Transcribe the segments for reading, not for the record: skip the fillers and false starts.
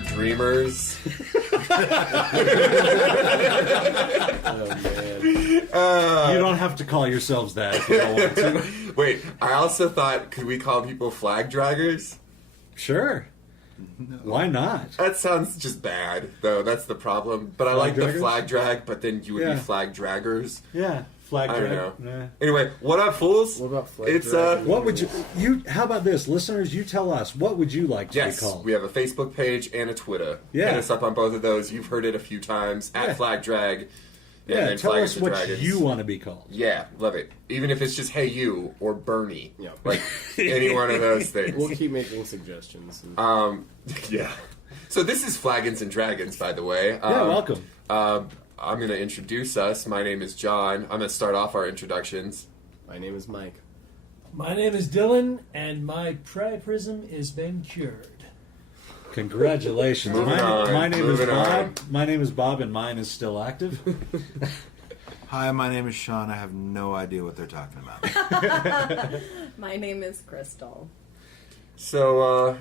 future dreamers. Oh, man. You don't have to call yourselves that if you don't want to. Wait, I also thought, could we call people flag draggers? Sure. No. Why not? That sounds just bad, though. That's the problem. But I like the flag drag, but then you would be flag draggers. Yeah, flag drag. I don't know. Yeah. Anyway, what up, fools? What about flag drag? What would you... How about this? Listeners, you tell us. What would you like to be called? We have a Facebook page and a Twitter. Yeah. Hit us up on both of those. You've heard it a few times. At flag drag. Yeah, tell Flagons us and what Dragons. you want to be called. Yeah, love it. Even if it's just Hey You or Bernie. Yeah. Like, any one of those things. We'll keep making suggestions. Yeah. So this is Flagons and Dragons, by the way. Yeah, welcome. I'm going to introduce us. My name is John. I'm going to start off our introductions. My name is Mike. My name is Dylan, and my priapism has been cured. Congratulations. My name is Bob. My name is Bob, and mine is still active. Hi, my name is Sean. I have no idea what they're talking about. My name is Crystal. So,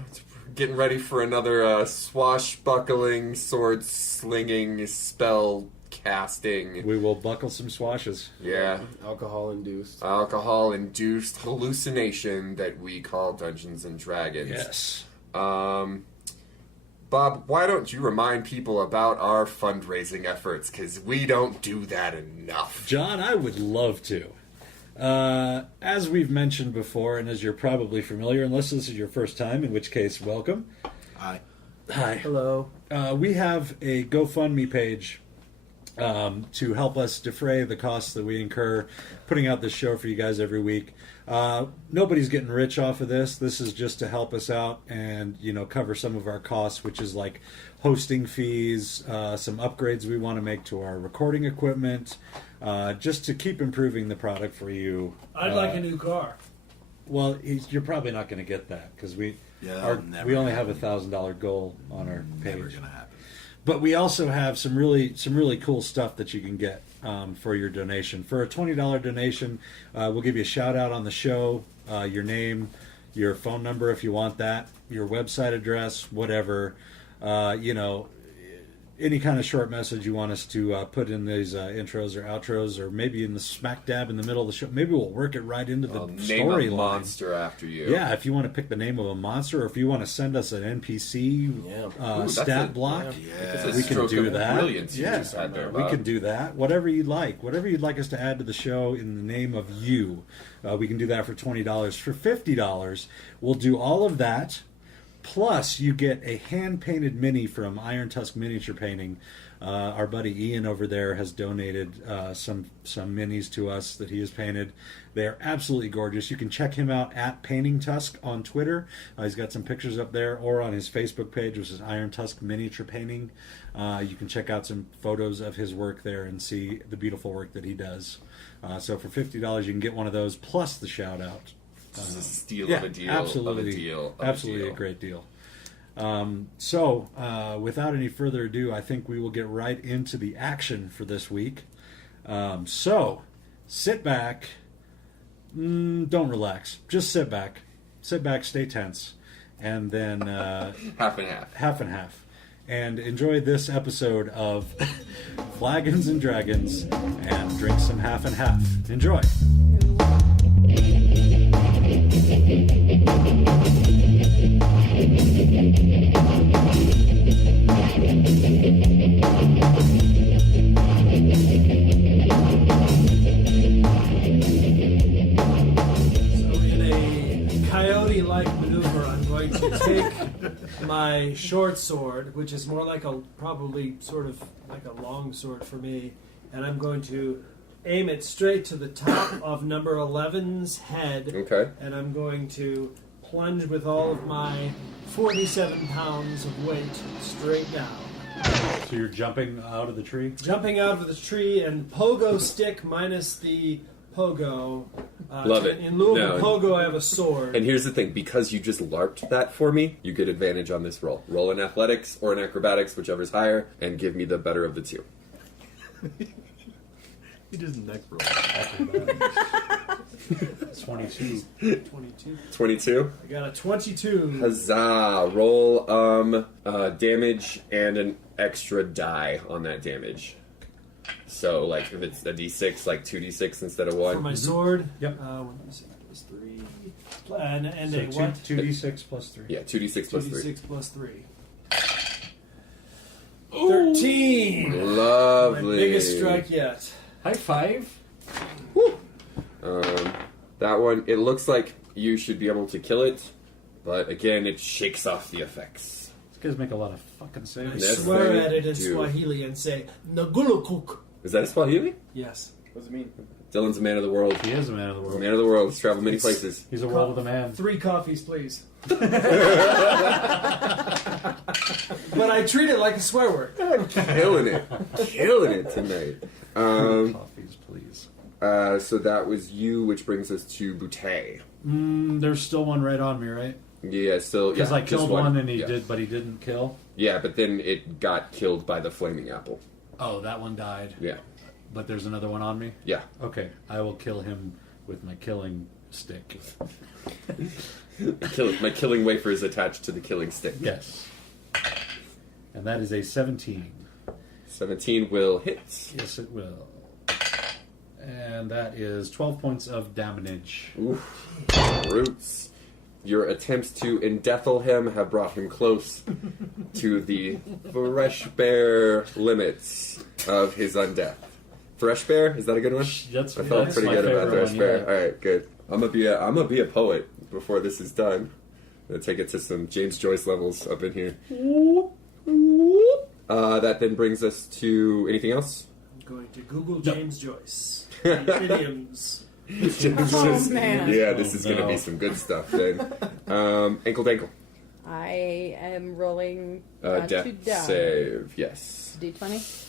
getting ready for another swashbuckling, sword-slinging, spell-casting. We will buckle some swashes. Yeah. Alcohol-induced. Alcohol-induced hallucination that we call Dungeons and Dragons. Yes. Bob, why don't you remind people about our fundraising efforts? Because we don't do that enough. John, I would love to. As we've mentioned before, and as you're probably familiar, unless this is your first time, in which case, welcome. Hi. Hi. Hello. We have a GoFundMe page to help us defray the costs that we incur putting out this show for you guys every week. Nobody's getting rich off of this. This is just to help us out and, cover some of our costs, which is like hosting fees, some upgrades we want to make to our recording equipment, just to keep improving the product for you. I'd like a new car. Well, you're probably not going to get that because we only have $1,000 goal on our page. Never gonna happen. But we also have some really cool stuff that you can get for your donation. For a $20 donation, we'll give you a shout out on the show, your name, your phone number if you want that, your website address, whatever. Any kind of short message you want us to put in these intros or outros, or maybe in the smack dab in the middle of the show. Maybe we'll work it right into the storyline. Name a monster after you. Yeah, if you want to pick the name of a monster, or if you want to send us an NPC stat block, we can do that. Brilliance there, we can do that. Whatever you'd like. Whatever you'd like us to add to the show in the name of you, we can do that for $20. For $50, we'll do all of that. Plus, you get a hand-painted mini from Iron Tusk Miniature Painting. Our buddy Ian over there has donated some minis to us that he has painted. They are absolutely gorgeous. You can check him out at Painting Tusk on Twitter. He's got some pictures up there, or on his Facebook page, which is Iron Tusk Miniature Painting. You can check out some photos of his work there and see the beautiful work that he does. So for $50, you can get one of those, plus the shout-out. This is a steal of a deal. Absolutely, a great deal. So, without any further ado, I think we will get right into the action for this week. So, sit back. Don't relax. Just sit back. Sit back, stay tense. And then... half and half. Half and half. And enjoy this episode of Flagons and Dragons and drink some half and half. Enjoy. Coyote-like maneuver, I'm going to take my short sword, which is more like probably sort of like a long sword for me, and I'm going to aim it straight to the top of number 11's head. Okay. And I'm going to plunge with all of my 47 pounds of weight straight down. So you're jumping out of the tree? Jumping out of the tree and pogo stick minus the pogo. Love it. In lieu of a pogo, I have a sword. And here's the thing. Because you just LARPed that for me, you get advantage on this roll. Roll in athletics or in acrobatics, whichever's higher, and give me the better of the two. He just neck roll. 22. 22. 22. I got a 22. Huzzah! Roll damage and an extra die on that damage. So, like, if it's a d6, like 2d6 instead of 1. For my sword. Yep. 1d6 plus 3. And So a what? 2d6 plus 3. Yeah, 2d6 plus 3. 2d6 plus 3. 13! Lovely. My biggest strike yet. High five. That one, it looks like you should be able to kill it, but again, it shakes off the effects. These guys make a lot of fucking I saves. Yes, swear they at it in do. Swahili and say, Nagulukuk. Is that a Swahili? Yes. What does it mean? Dylan's a man of the world. He is a man of the He's a world. man of the world. He's traveled many places. He's a world of the man. 3 coffees, please. But I treat it like a swear word. Killing it tonight. Coffees, please. So that was you, which brings us to Boutte. There's still one right on me, right? Yeah, still. Because Yeah, I just killed one and yeah. but he didn't kill. Yeah, but then it got killed by the flaming apple. Oh, that one died. Yeah, But there's another one on me? yeah. Okay, I will kill him with my killing stick. My killing wafer is attached to the killing stick. Yes. And that is a 17. 17 will hit. Yes, it will. And that is 12 points of damage. Oof. Roots. Your attempts to endethel him have brought him close to the fresh bear limits of his undeath. Fresh bear? Is that a good one? That's, I felt that's pretty my good about favorite fresh one, bear. yeah. All right, good. I'm gonna be a poet before this is done. I'm gonna take it to some James Joyce levels up in here. That then brings us to anything else? I'm going to Google No. James Joyce. Idioms. Oh, man. Yeah, this is Oh, gonna no. be some good stuff then. Ankle dankle. I am rolling Death to die. save. Yes. D20.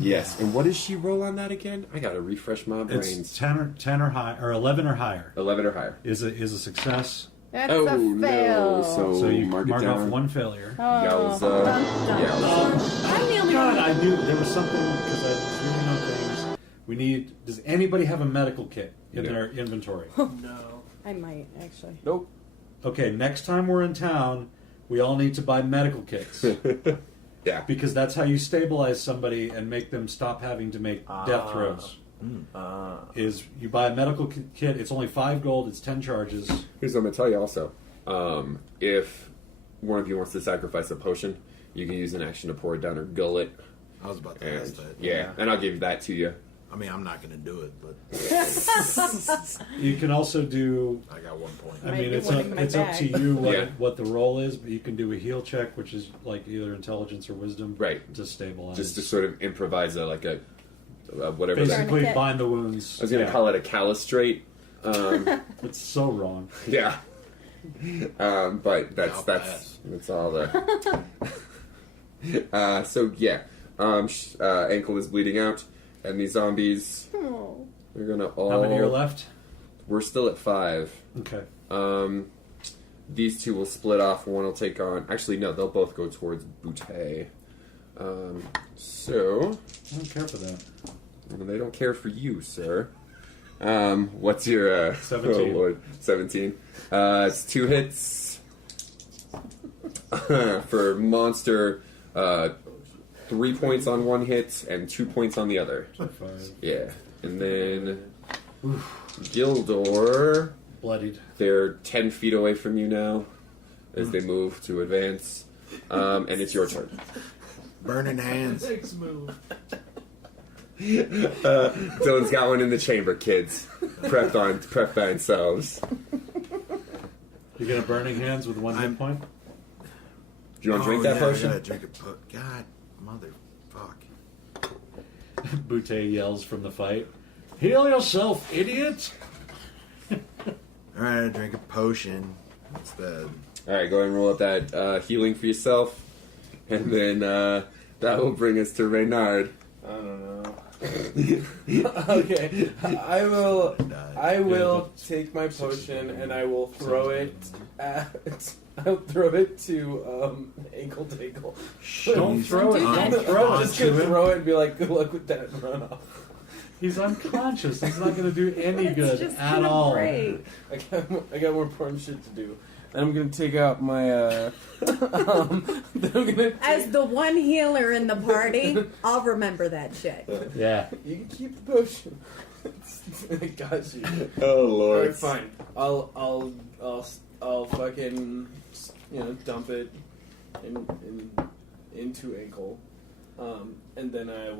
Yes. And what does she roll on that again? I gotta refresh my brains. It's 10 or high, or 11 or higher 11 or higher. is a success. That's Oh, a fail. no. So you mark mark it off down. one failure. Oh, Yowza. dun, dun, Yowza. dun. I'm the only God, one. I knew there was something because I was reading on things. We need. Does anybody have a medical kit in No. their inventory? No. I might, actually. Nope. Okay, next time we're in town, we all need to buy medical kits Yeah. because that's how you stabilize somebody and make them stop having to make death throws. Is you buy a medical kit? It's only 5 gold. It's 10 charges. Here's what I'm gonna tell you also. If one of you wants to sacrifice a potion, you can use an action to pour it down or gull it. I was about to And, ask that. yeah, and I'll give that to you. I mean, I'm not going to do it, but You can also do. I got 1 point. I Might mean, be it's one up, in my it's up to bag. you Yeah. what the roll is, but you can do a heal check, which is like either intelligence or wisdom, Right. to stabilize. Just to sort of improvise whatever that. basically Tourniquet. bind the wounds. I was gonna call it a calistrate. It's so wrong. Yeah. But I'll that's pass. all the. So yeah, ankle is bleeding out, and these zombies Oh. are gonna all. How many are left? We're still at 5. Okay. These two will split off. One will take on. Actually, no, they'll both go towards Boutte. So I don't care for that. they don't care for you, sir. What's your 17. Oh Lord, 17. It's 2 hits for monster. 3 points on one hit and 2 points on the other. 5. Yeah, and then Gildor. Bloodied. They're 10 feet away from you now as they move to advance. And it's your turn. Burning hands. Next move. Dylan's got one in the chamber, kids. Prep themselves. You get a burning hands with 1 hit point? Do you want to drink that I potion? gotta drink it. God, motherfuck. Boutte yells from the fight. Heal yourself, idiot! Alright, I drink a potion instead. Alright, go ahead and roll up that healing for yourself. And then that will bring us to Reynard. I don't know. Okay, I will take my potion and I will throw it at. I'll throw it to Ankle Tinkle. Don't throw it. do that. Don't throw I'm it. just gonna throw it and be like, "Good luck with that and run off." He's unconscious. He's not going to do any It's good just at gonna all. break. I got more important shit to do. And I'm gonna take out my then I'm gonna As the one healer in the party, I'll remember that shit. Yeah. you can keep the potion. I got you. Oh lord. Alright, fine. I'll fucking dump it into ankle, and then I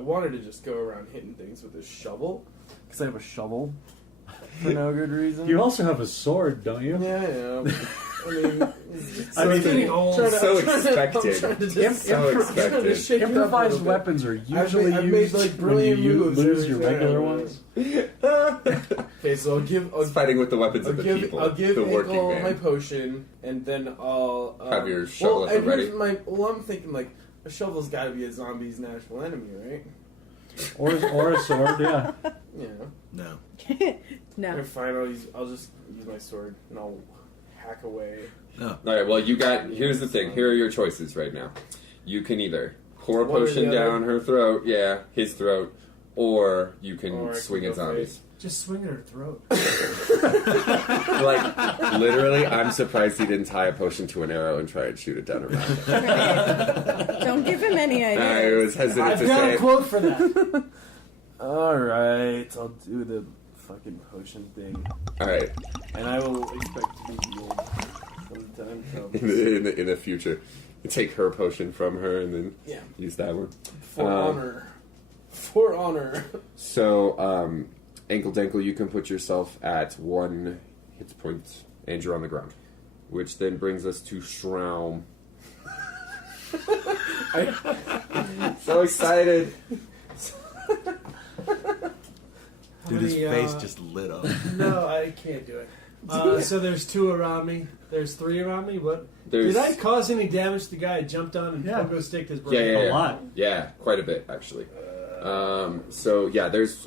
wanted to just go around hitting things with a shovel because I have a shovel for no good reason. You also have a sword, don't you? Yeah, I know. I mean, I mean, getting old. So expected. So I'm trying to expected. shake it up a Improvised little bit. weapons are usually I've used made, like, when brilliant you moves lose and your everything. regular ones. Okay, so I'll It's fighting with the weapons of the give people. I'll give the working Ankle man. my potion, and then I'll Have your shovel well, at the ready. I'm thinking like a shovel's got to be a zombie's natural enemy, right? Or a sword, yeah. Yeah. No. No. And fine, I'll just use my sword and I'll hack away. No. Alright, well, here's the thing. Here are your choices right now. You can either pour a One or the potion other. down her throat, his throat, or you can Or I can swing go at zombies. face. Just swing at her throat. Like, literally, I'm surprised he didn't tie a potion to an arrow and try and shoot it down her mouth. Don't give him any I ideas. was hesitant I've to got say a it. quote for that. Alright, I'll do the fucking potion thing. Alright, And I will expect to be healed when the time comes. in the future. Take her potion from her and then Yeah. use that one. For honor. For honor. So, Ankle Dankle, you can put yourself at 1 hit point and you're on the ground. Which then brings us to Shroom. So excited! Dude, his many, face just lit up. No, I can't do it. So there's 2 around me. There's 3 around me. What? There's, Did I cause any damage to the guy I jumped on and Yeah. pogo sticked his yeah, brain? yeah, A yeah. lot. Yeah, quite a bit, actually. So, yeah, there's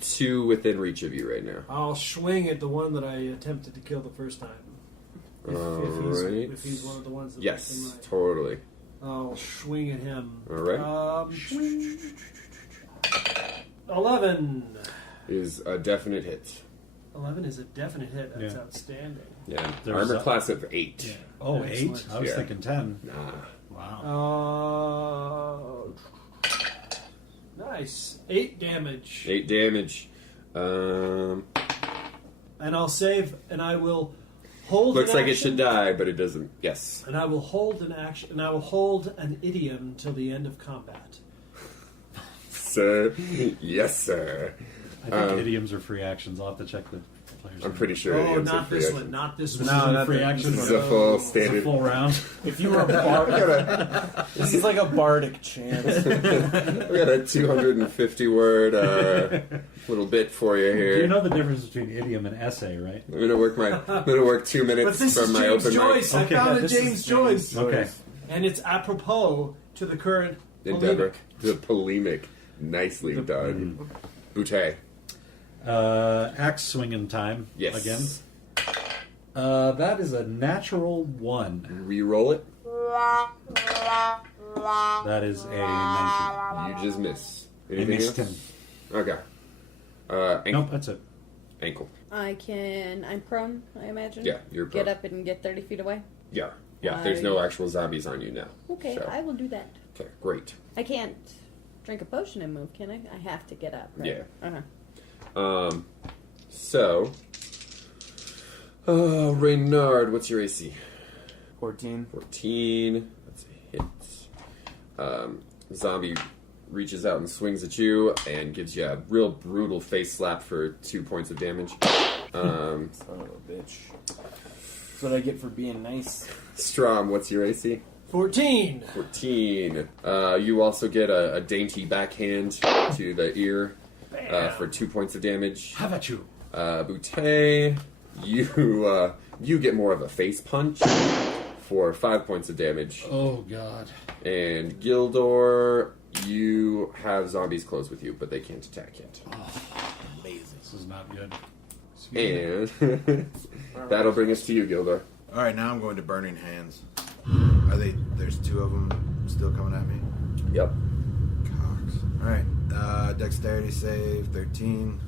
2 within reach of you right now. I'll swing at the one that I attempted to kill the first time. Alright. If he's one of the ones that Yes, right. totally. I'll swing at him. Alright. 11. Is a definite hit. 11 is a definite hit. That's Yeah. outstanding. Yeah. There's Armor a- class of 8. Yeah. Oh, Excellent. 8? I was Yeah. thinking 10. Nah. Wow. Nice. 8 damage. 8 damage. And I'll save, and I will hold. Looks an like it action, should die, but it doesn't. Yes. And I will hold an action, and I will hold an idiom till the end of combat. Sir. Yes, sir. I think idioms are free actions. I'll have to check the players. I'm pretty sure Oh, idioms are not free this action. one. Not this This one. isn't a not free that- action. This is a full It's a standard. full round. If you were a bard, this is like a bardic chant. We got a 250 word little bit for you here. You know the difference between idiom and essay, right? I'm gonna work 2 But minutes this is from my James open Joyce. I Okay, found a this is James Joyce. Okay. And it's apropos to the current mic endeavor. polemic. The polemic. Nicely done. Butte. Axe swinging time. Yes. Again. That is a natural 1. Reroll it. That is a 19. You just miss. I Anything missed else? him. Okay. Ankle. Nope, that's it. Ankle. I'm prone, I imagine. Yeah, you're Get prone. up and get 30 feet away. Yeah. Yeah. There's no actual zombies on you now. Okay, So, I will do that. okay. Great. I can't drink a potion and move, can I? I have to get up, right? Yeah. Uh-huh. So. Reynard, what's your AC? 14. 14. That's a hit. Zombie reaches out and swings at you and gives you a real brutal face slap for 2 points of damage. Son of a bitch. That's what I get for being nice. Strom, what's your AC? 14. 14. You also get a dainty backhand to the ear for 2 points of damage. How about you? Butte, you get more of a face punch for 5 points of damage. Oh, God. And Gildor, you have zombies close with you, but they can't attack yet. This is not good. And that'll bring us to you, Gildor. All right, now I'm going to Burning Hands. There's 2 of them still coming at me? Yep. Cox. Alright, dexterity save, 13.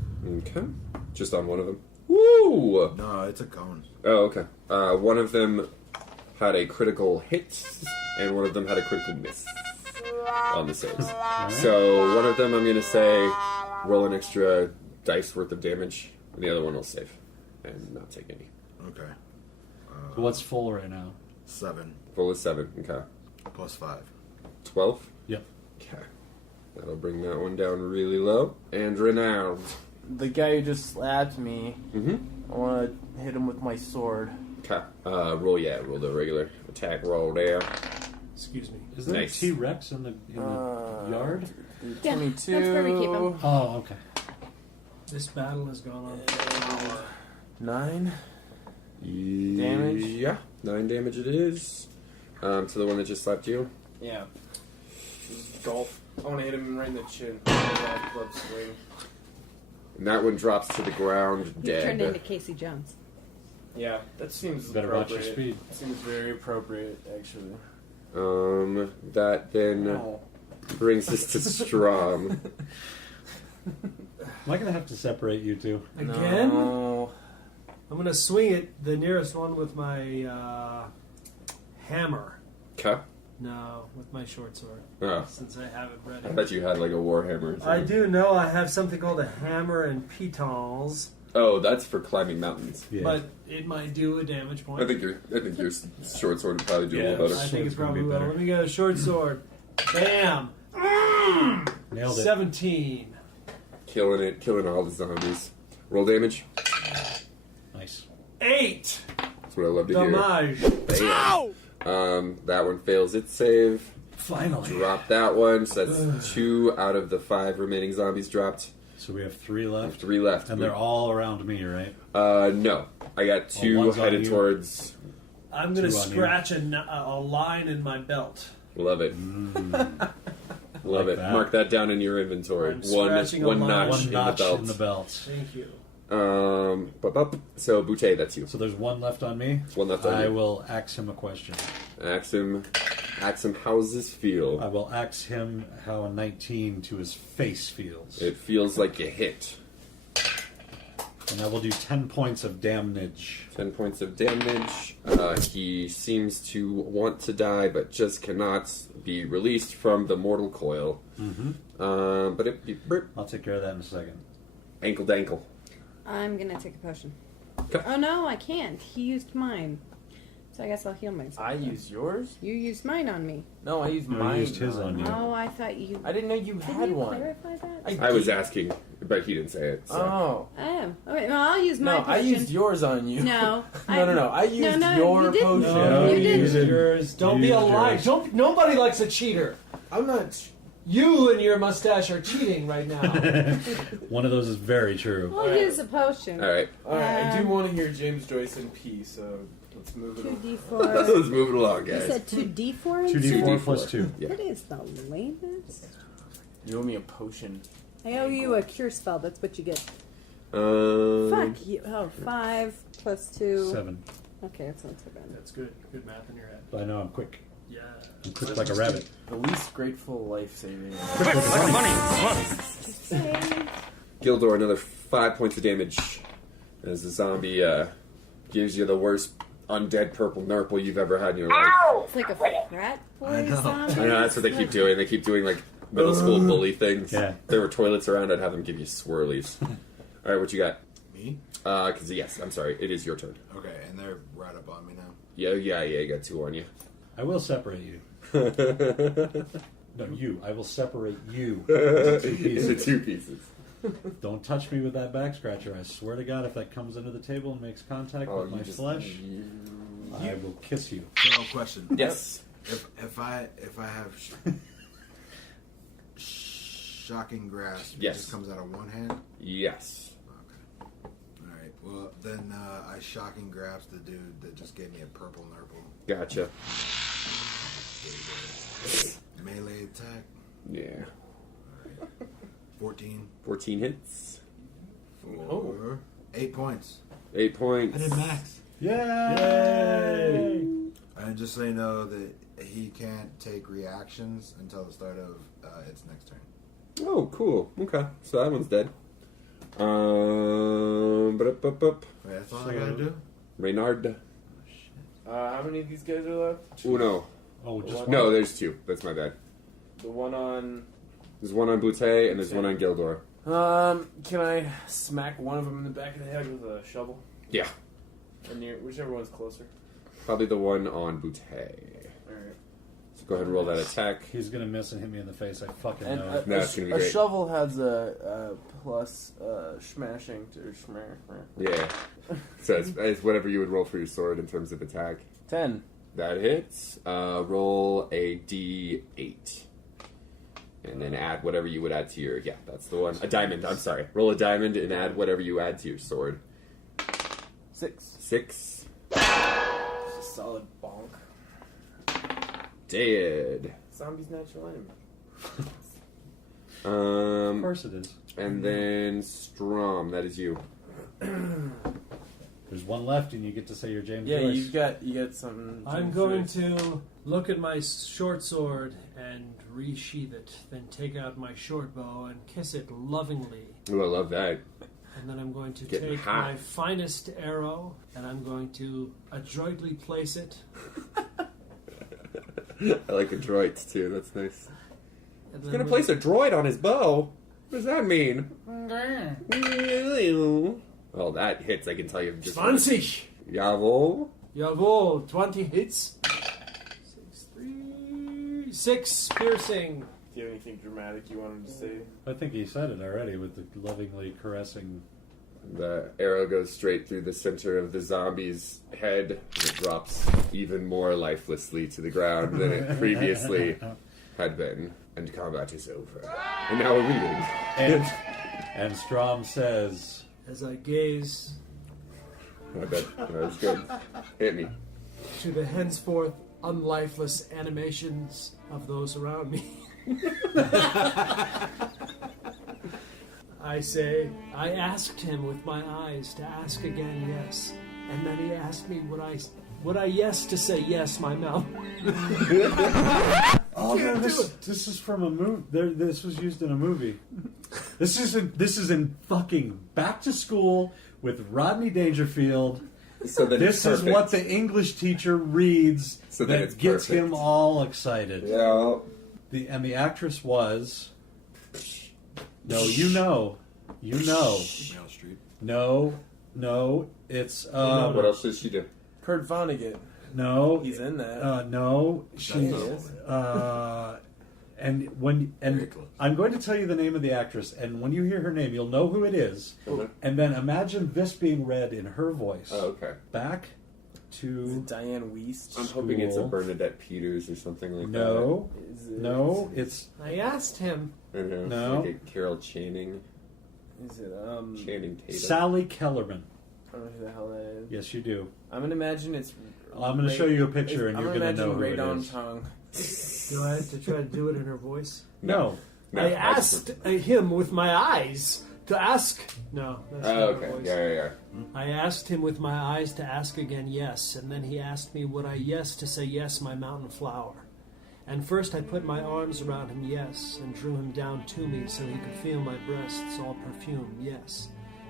Okay. Just on one of them. Woo! No, it's a cone. Oh, okay. One of them had a critical hit, and one of them had a critical miss on the saves. So one of them, I'm going to say, roll an extra dice worth of damage, and the other one will save and not take any. Okay. So what's full right now? 7 Full is 7. Okay. plus 5. 12? Yep. Okay. That'll bring that one down really low. And renowned. The guy who just slapped me, Mm-hmm. I want to hit him with my sword. Okay. Roll the regular attack roll there. Excuse me. Is there Nice. a T-Rex in the yard? Yeah, 22. that's where we keep 'em. Oh, okay. This battle has gone on for an hour. 9. Damage? Yeah. 9 damage it is. To the one that just slapped you. Yeah. Just golf. I want to hit him right in the chin. Club swing. And that one drops to the ground You turned into dead. Casey Jones. Yeah, that seems Better watch your appropriate. speed. Seems very appropriate, actually. That then Oh. brings us to Strom. Am I gonna have to separate you two? Again? No. I'm going to swing at the nearest one with my hammer. Okay. No, with my short sword. Oh. Since I have it I ready. bet you had like a warhammer. I do know I have something called a hammer and pitons, Oh, that's for climbing mountains. Yeah. but it might do a damage point. I think your short sword would probably do a little Yeah. better. I think Sword's it gonna probably be will. better. Let me get a short sword. Bam! Nailed it. 17. Killing all the zombies. Roll damage. Nice. 8. That's what I love to hear. Damage. Bam. That one fails its save. Finally. Drop that one. So that's 2 out of the 5 remaining zombies dropped. So we have 3 left, 3 left. and they're all around me, right? No. I got 2 one's on headed you. towards. I'm going to 2 on you. scratch a line in my belt. Love it. Love Like it. that. Mark that down in your inventory. I'm One scratching a line. notch, One in, notch the belt. in the belt. Thank you. So Boutte, that's you. So there's one left on me. One left on I you. will ask him a question. Ask him how's this feel? I will ask him how a 19 to his face feels. It feels like you hit. And I will do 10 points of damage. 10 points of damage. He seems to want to die, but just cannot be released from the mortal coil. Mm-hmm. But it I'll take care of that in a second. ankle dankle. I'm gonna take a potion. Okay. Oh no, I can't. He used mine. So I guess I'll heal myself. I used yours? You used mine on me. No, I used No, mine. he used his on you. Oh, I thought you. I didn't know you Didn't had you one. clarify that? I was asking, but he didn't say it. So. Oh. Oh, okay. Well, I'll use my No, potion. I used yours on you. No, No. I used no, your you didn't. potion. No, you you didn't. used Yours. Don't You be a used liar. yours. Don't. Nobody likes a cheater. I'm not. You and your mustache are cheating right now. One of those is very true. I'll use a potion. All right. Alright, I do want to hear James Joyce in peace, so let's move it on. 2d4. Let's move it along, You guys. said 2d4? 2d4 plus 2. Yeah. That is the lamest. You owe me a potion. I owe you a cure spell. That's what you get. Fuck. Fuck you. Oh, 5 plus 2. 7. Okay, that's not so bad. That's good. Good math in your head. But I know I'm quick. Yeah. I'm quick like a rabbit. The least grateful life saving. Just saying. Gildor, another 5 points of damage as the zombie gives you the worst undead purple nurple you've ever had in your life. It's like a frat boy zombie. I know, that's what they keep doing. They keep doing like middle school bully things. Yeah. If there were toilets around, I'd have them give you swirlies. All right, what you got? Me? Because yes, I'm sorry, it is your turn. Okay, and they're right up on me now. Yeah, you got 2 on you. I will separate you. No, you. I will separate you. Into 2 pieces. Don't touch me with that back scratcher. I swear to God, if that comes under the table and makes contact with my flesh, I will kiss you. So, question. Yes. If I have shocking grasp, Yes. it just comes out of one hand. Yes. Okay. All right. Well, then I shocking grasp the dude that just gave me a purple nurple. Gotcha. Melee attack. Yeah. 14 14 hits. for 8 points. 8 points. I did max. Yay! And just so you know that he can't take reactions until the start of its next turn. Oh, cool. Okay, so that one's dead. Ba-da-ba-ba. Wait, that's all I gotta do? Reynard. How many of these guys are left? Uno. Oh, just one? No, there's two. That's my bad. The one on. There's one on Boutte and there's one on Gildor. Can I smack one of them in the back of the head with a shovel? Yeah. And whichever one's closer. Probably the one on Boutte. Alright. So go ahead and roll that attack. He's gonna miss and hit me in the face. I fucking And know. That's gonna be a great. shovel has a plus smashing to Yeah. So it's whatever you would roll for your sword in terms of attack. 10. That hits. Roll a d8. And then add whatever you would add to your... Yeah, that's the one. A diamond, I'm sorry. Roll a diamond and add whatever you add to your sword. 6. 6. Just a solid bonk. Dead. Zombie's natural enemy. Of course it is. And then Strom, that is you. There's one left, and you get to say your James Yeah, Joyce. you got something. I'm going to look at my short sword and resheath it, then take out my short bow and kiss it lovingly. Ooh, I love that. And then I'm going to Getting take hot. my finest arrow and I'm going to adroitly place it. I like adroits too, that's nice. And He's then gonna with- place a droid on his bow? What does that mean? Well, that hits, I can tell you. Just 20! Jawohl. Jawohl, 20 hits. 6 piercing. Do you have anything dramatic you wanted to say? I think he said it already with the lovingly caressing. The arrow goes straight through the center of the zombie's head, and it drops even more lifelessly to the ground than it previously had been. And combat is over. And now we're reading. And Strom says, As I gaze I bet that was good. Hit me. to the henceforth unlifeless animations of those around me. I say, I asked him with my eyes to ask again yes, and then he asked me would I yes to say yes, my mouth. "Oh no, this is from a movie. This was used in a movie. This is in fucking Back to School with Rodney Dangerfield. So that This is what the English teacher reads So that that it's gets perfect. him all excited. Yeah. The actress was. No, you know. Meryl Streep. No, it's What else does she do? Kurt Vonnegut. no, He's in that. no. She is. and I'm going to tell you the name of the actress, and when you hear her name, you'll know who it is. Okay. And then imagine this being read in her voice. Oh, okay. Back Is to it Diane Wiest? I'm hoping it's a School. Bernadette Peters or something like no, Is it, no. It's I asked him. that. I don't know. No. Like a Carol Channing. Is it Channing Tatum. Sally Kellerman. I don't know who the hell that is. Yes, you do. I'm gonna imagine it's. I'm going to show you a picture, and I'm you're going to know who Ray it Don is. Tongue. Do I have to try to do it in her voice? No. No, I just- asked him with my eyes to ask. No, that's Oh, not her okay. voice. Yeah. I asked him with my eyes to ask again yes, and then he asked me would I yes to say yes, my mountain flower. And first I put my arms around him, yes, and drew him down to me so he could feel my breasts all perfume, yes.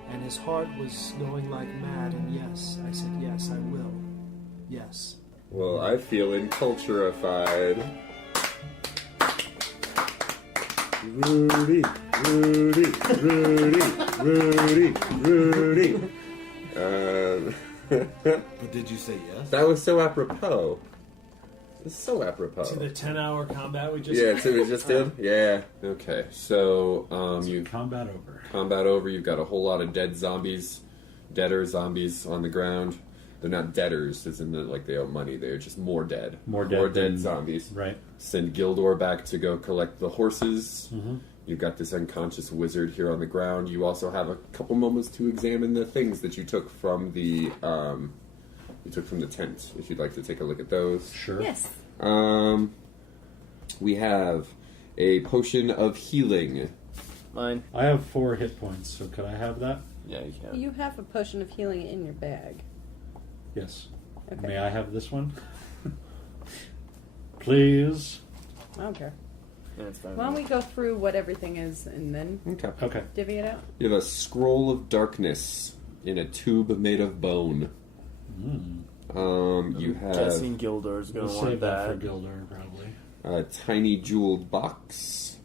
And his heart was going like mad, and yes, I said yes, I will. Yes. Well, I feel enculturified. Rudy. But did you say yes? That was so apropos. It's so apropos. To the 10-hour combat we just Yeah, so we just did? Yeah. Okay, so you Combat over. combat over, you've got a whole lot of dead zombies, deader zombies on the ground. They're not deaders, as in like they owe money, they're just more dead. More dead than- zombies. Right. Send Gildor back to go collect the horses. Mm-hmm. You've got this unconscious wizard here on the ground. You also have a couple moments to examine the things that you took from the tent. If you'd like to take a look at those. Sure. Yes. We have a potion of healing. Mine. I have 4 hit points, so could I have that? Yeah, you can. You have a potion of healing in your bag. Yes. Okay. May I have this one? Please. I don't care. Yeah, it's fine. Why don't we go through what everything is and then Okay. Okay. divvy it out? You have a scroll of darkness in a tube made of bone. You have Guessing Gildor's gonna We'll want save that for that. Gildor, probably. a tiny jeweled box,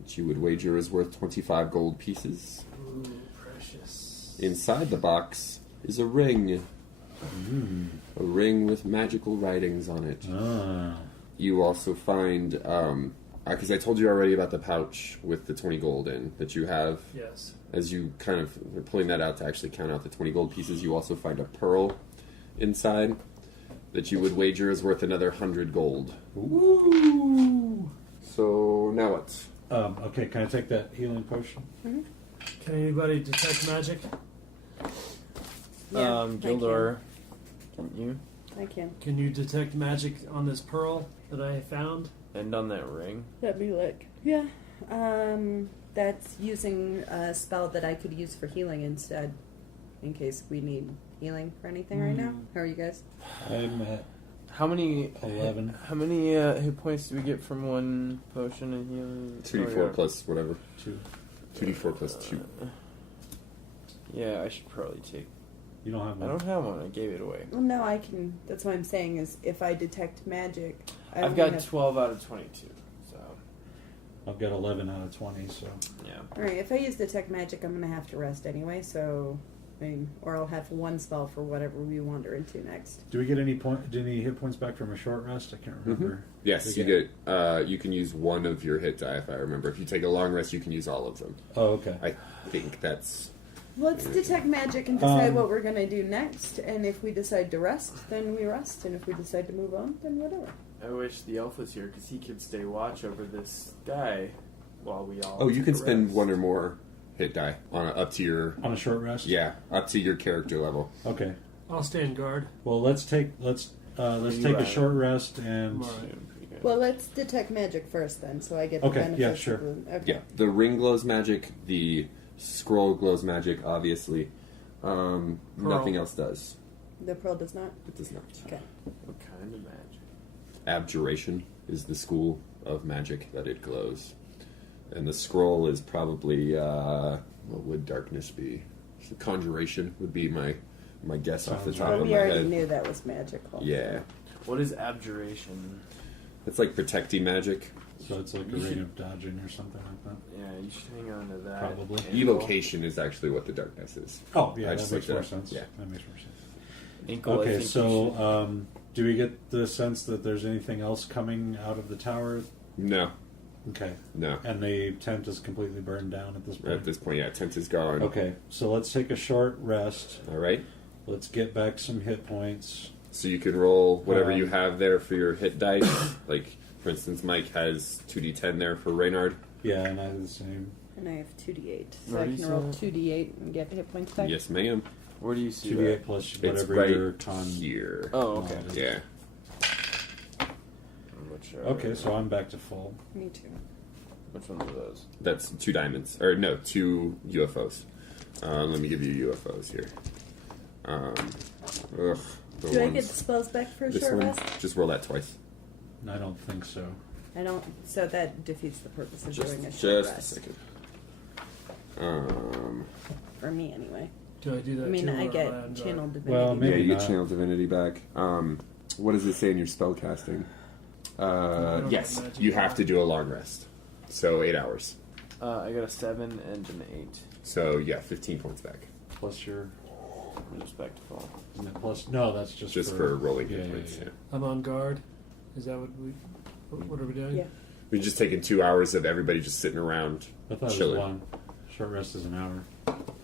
which you would wager is worth 25 gold pieces. Ooh, precious. Inside the box is a ring. A ring with magical writings on it. Ah. You also find, because I told you already about the pouch with the 20 gold in that you have. Yes. As you kind of are pulling that out to actually count out the 20 gold pieces, you also find a pearl inside that you would wager is worth another 100 gold. Ooh. So now what? Okay, can I take that healing potion? Can anybody detect magic? Yeah, Gildor, can you? I can. Can you detect magic on this pearl that I found? And on that ring? Let me look. Yeah. That's using a spell that I could use for healing instead, in case we need healing for anything right now. How are you guys? I'm at How many 11. How many hit points do we get from one potion of healing? 2d4 plus whatever. 2. 2d4 plus 2. Yeah, I should probably take. You don't have I one. don't have one. I gave it away. Well, no, I can. That's what I'm saying is if I detect magic, I I've only got have, 12 out of 22. So I've got 11 out of 20, so. yeah. All right, if I use detect magic, I'm gonna have to rest anyway. So, I mean, or I'll have one spell for whatever we wander into next. Do we get any hit points back from a short rest? I can't remember. Yes, We you get. You can use one of your hit die if I remember. If you take a long rest, you can use all of them. Oh, okay. I think that's. Let's detect magic and decide what we're gonna do next. And if we decide to rest, then we rest. And if we decide to move on, then whatever. I wish the elf was here because he could stay watch over this guy while we all. Oh, you take can a spend rest. one or more hit die on up to your. On a short rest? Yeah, up to your character level. Okay. I'll stand guard. Well, let's take a short rest and. I'm all right. Pretty good. Well, let's detect magic first, then, so I get the Okay, benefits. yeah, sure. Of the, okay. Yeah, the ring glows magic. The scroll glows magic. Obviously, nothing else does. The pearl does not. It does not. Okay. What kind of magic? Abjuration is the school of magic that it glows, and the scroll is probably what would darkness be? So conjuration would be my guess off the top Well, of we my already head. knew that was magical. Yeah, What is abjuration? it's like protecting magic. So it's like a ring of dodging or something like that. Yeah, you should hang on to that. Probably. Ankle. Evocation is actually what the darkness is. Oh, yeah, I that just makes looked it more up. sense. Yeah. That makes more sense. Ankle, I Okay, think you should- so do we get the sense that there's anything else coming out of the tower? No, Okay. no. And the tent is completely burned down at this point? At this point, yeah, tent is gone. Okay, so let's take a short rest. All right. Let's get back some hit points. So you can roll whatever you Um, have there for your hit dice. Like, for instance, Mike has 2d10 there for Reynard. Yeah, and I do the same. And I have 2d8, so Where I do you can see roll that? 2d8 and get hit points back. Yes, ma'am. Where do you see 2d8 that? plus It's whatever right your ton. here. Oh, okay. mod is. Yeah. Which, Okay, so I'm back to full. Me too. Which one are those? That's 2 diamonds. Or, no, 2 UFOs. Let me give you UFOs here. The Do I ones- get the spells back for a this short one? rest? Just roll that twice. I don't think so. I don't. So that defeats the purpose of Just doing a short a rest. second. For me, anyway. Do I do that I mean, too? I or get am I on channel guard? divinity. Well, Yeah, maybe you get not. channel divinity back. What does it say in your spell casting? don't Yes, have magic. you have to do a long rest. So 8 hours. I got a 7 and an 8. So yeah, 15 points back. Plus your. I'm just back to full. Isn't it plus? No, that's Just for rolling hit yeah, points. yeah. Yeah. I'm on guard. Is that what we? What are we doing? Yeah. We've just taken 2 hours of everybody just sitting around, I thought it chilling. was one. Short rest is an hour.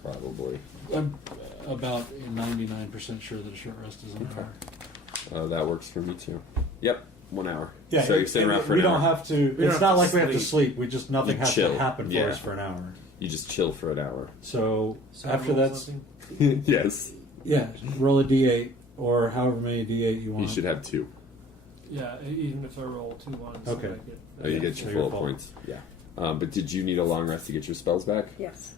Probably. I'm about 99% sure that a short rest is an hour. That works for me too. Yep, 1 hour. Yeah, so you're sitting around for we an don't hour. have to. don't It's have not to like we have to sleep. sleep. We just nothing You has chill. to happen for Yeah. us for an hour. You just chill for an hour. So, So I after roll that's something? Yes. yeah, roll a d8 or however many d8 you want. You should have 2. Yeah, even if I roll 2 ones. Okay. I get, Oh, you Yeah, get so your you're full full. points. Yeah. But did you need a long rest to get your spells back? Yes.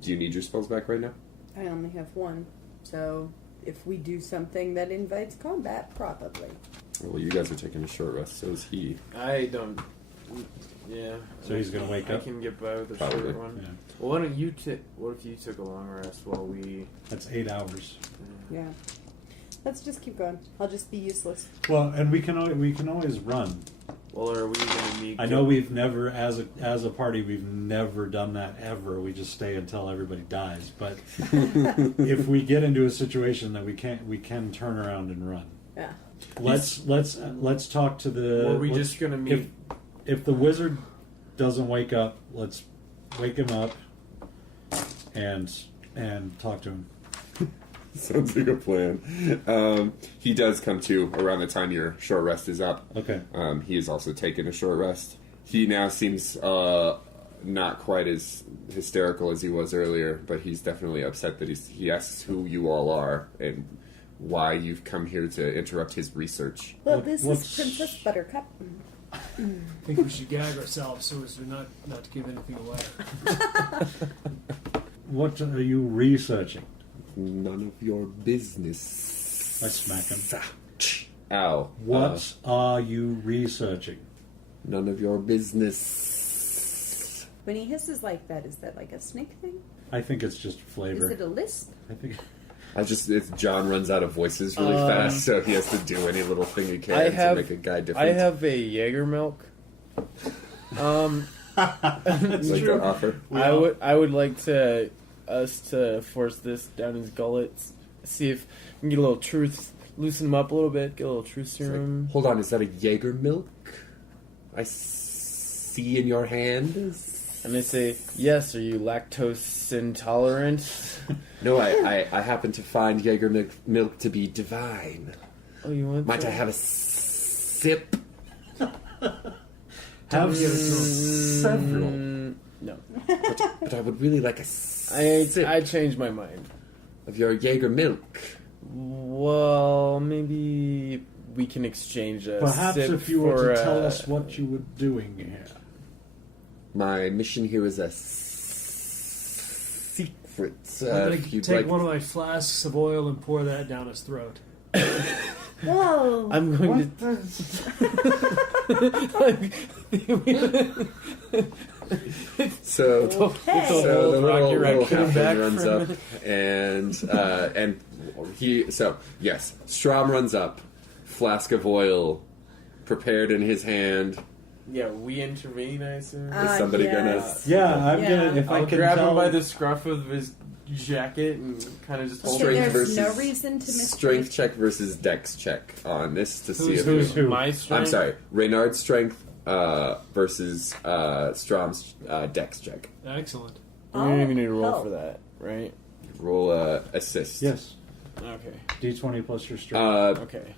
Do you need your spells back right now? I only have one. So if we do something that invites combat, probably. Well, you guys are taking a short rest. So is he. I don't. Yeah. So he's gonna wake I up? can get by with the Probably. short one. Yeah. Well, why don't you what if you took a long rest while we... That's 8 hours. Yeah. Let's just keep going. I'll just be useless. Well, and we can always run. Well, are we going to need... I know we've never, as a party, we've never done that ever. We just stay until everybody dies. But if we get into a situation that we can turn around and run. Yeah. Let's talk to the. Were we just going to meet... If the wizard doesn't wake up, let's wake him up and talk to him. Sounds like a plan. He does come to around the time your short rest is up. Okay. He has also taken a short rest. He now seems not quite as hysterical as he was earlier, but he's definitely upset that he asks who you all are and why you've come here to interrupt his research. Well, this what's- is Princess Buttercup. I think we should gag ourselves so as to not to give anything away. What are you researching? None of your business. I smack him. Ow. What are you researching? None of your business. When he hisses like that, is that like a snake thing? I think it's just flavor. Is it a lisp? I think. John runs out of voices really fast, so he has to do any little thing he can I to have- make a guy different. I have a Jaeger milk. That's like the offer. I would like us to force this down his gullet. See if we can get a little truth, loosen him up a little bit, get a little truth It's like, serum. hold on, is that a Jaeger milk? I see in your hand. And they say, yes, are you lactose intolerant? No, I happen to find Jaeger milk to be divine. Oh, you want Might to? I have a sip? Have several. No. But I would really like a sip I changed my mind. of your Jaeger milk. Well, maybe we can exchange a Perhaps sip if you were for, to tell us what you were doing here. My mission here is a secret. I'm going if to you'd take like- one of my flasks of oil and pour that down his throat. Whoa! I'm going to. So, Okay. so the Old Rocky little Raccoon halfling back runs from- up, and he. So yes, Strom runs up, flask of oil, prepared in his hand. Yeah, we intervene, I assume. Is somebody yes. Yeah, I'm Yeah. gonna. If I I'll can grab tell, him by the scruff of his jacket and kind of just hold Okay, Strength there's no versus reason to miss strength check versus dex check on this to see if who's who? my strength. I'm sorry, Reynard's strength versus Strom's dex check. Excellent. We don't even need to roll Oh. for that, right? Roll assist. Yes, Okay. D20 plus your strength. Okay.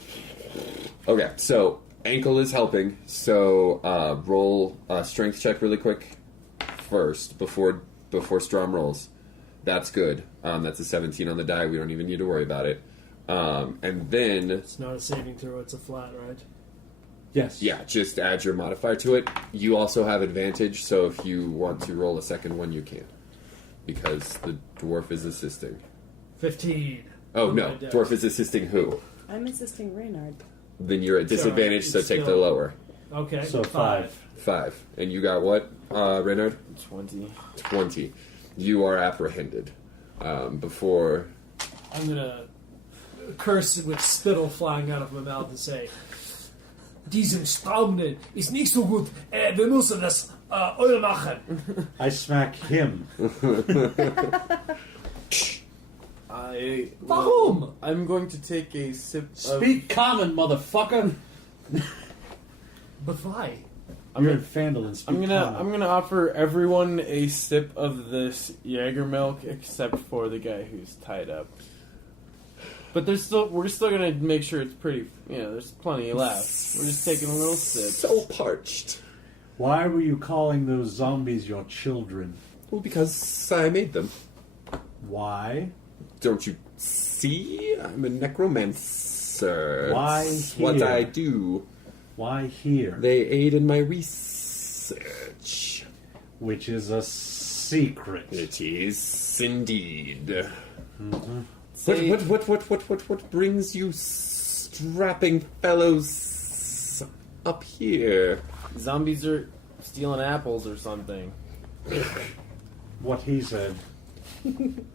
Okay, so ankle is helping. So roll a strength check really quick first before Strom rolls. That's good. That's a 17 on the die. We don't even need to worry about it. And then, It's not a saving throw, it's a flat, right? Yes. yeah, just add your modifier to it. You also have advantage, so if you want to roll a second one, you can. Because the dwarf is assisting. 15. Oh, on no. my dex. Dwarf is assisting who? I'm assisting Reynard. Then you're at disadvantage, so it's take the still- lower. Okay. So 5. 5. And you got what, Reynard? 20. 20. You are apprehended. Before... I'm going to curse with spittle flying out of my mouth and say, Diesem Straumen ist nicht so gut. Wir müssen das Öl machen. I smack him. Warum? I'm going to take a sip of... Speak common, motherfucker. But why? You're in Phandalin. Speak I'm common. gonna offer everyone a sip of this Jaeger milk except for the guy who's tied up. But we're still gonna make sure it's pretty. There's plenty left. We're just taking a little sip. So parched. Why were you calling those zombies your children? Well, because I made them. Why? Don't you see? I'm a necromancer. Why That's what here? I do. Why here? They aid in my research. Which is a secret. It is indeed. Mm-hmm. Say- What brings you strapping fellows up here? Zombies are stealing apples or something. What he said.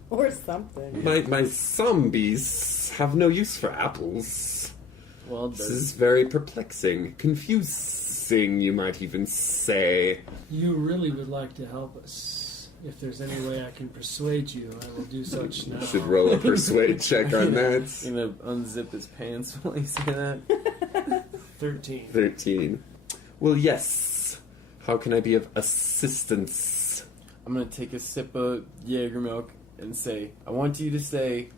Or something. My zombies have no use for apples. Well, This is very perplexing. Confusing, you might even say. You really would like to help us. If there's any way I can persuade you, I will do such now. Should roll a persuade check on that. you gonna unzip his pants while you say that? 13. 13. Well, yes. How can I be of assistance? I'm gonna take a sip of Jaeger milk and say, I want you to say,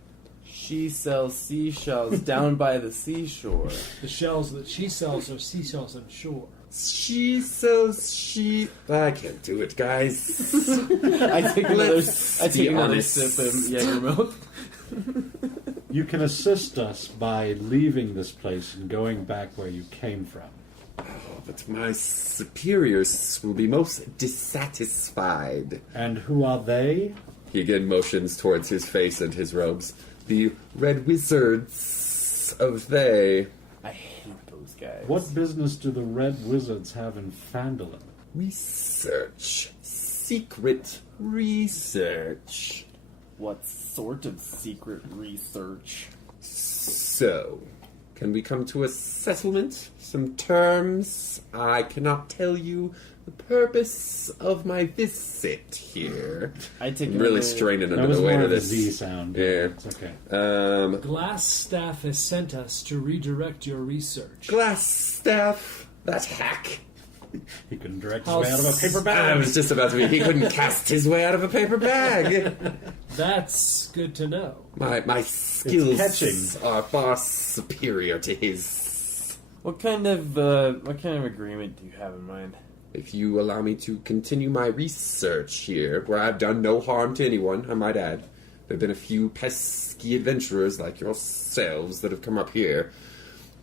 she sells seashells down by the seashore. The shells that she sells are seashells, I'm sure. I can't do it, guys. I take Let's be another honest. sip of Jaeger milk. You can assist us by leaving this place and going back where you came from. But my superiors will be most dissatisfied. And who are they? He again motions towards his face and his robes. The Red Wizards of they. I hate those guys. What business do the Red Wizards have in Phandalin? Research. Secret research. What sort of secret research? So, can we come to a settlement? Some terms? I cannot tell you the purpose of my visit here. I take I'm really another- straining That under was the weight more of of a this. Z sound. Yeah. It's okay. Glass Staff has sent us to redirect your research. Glass staff. That hack. He couldn't direct his How way out of a paper I bag. was just about to be. He couldn't cast his way out of a paper bag. That's good to know. My skills catching. are far superior to his. What kind of agreement do you have in mind? If you allow me to continue my research here, where I've done no harm to anyone, I might add. There have been a few pesky adventurers like yourselves that have come up here,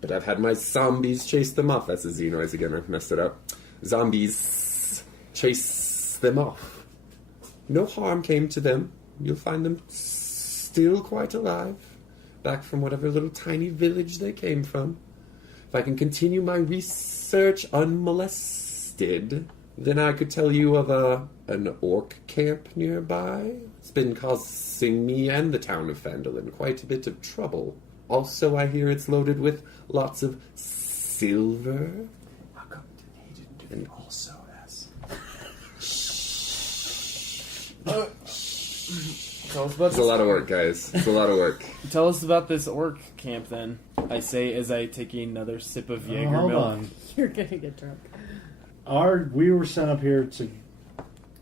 but I've had my zombies chase them off. That's a Z noise again, I messed it up. Zombies chase them off. No harm came to them. You'll find them still quite alive, back from whatever little tiny village they came from. If I can continue my research unmolested, then I could tell you of an orc camp nearby. It's been causing me and the town of Phandalin quite a bit of trouble. Also, I hear it's loaded with lots of silver. How come he didn't do the also as? Tell us about It's a lot of work, guys. It's a lot of work. Tell us about this orc camp, then. I say as I take another sip of Jaeger Hold milk. on. You're gonna get drunk. We were sent up here to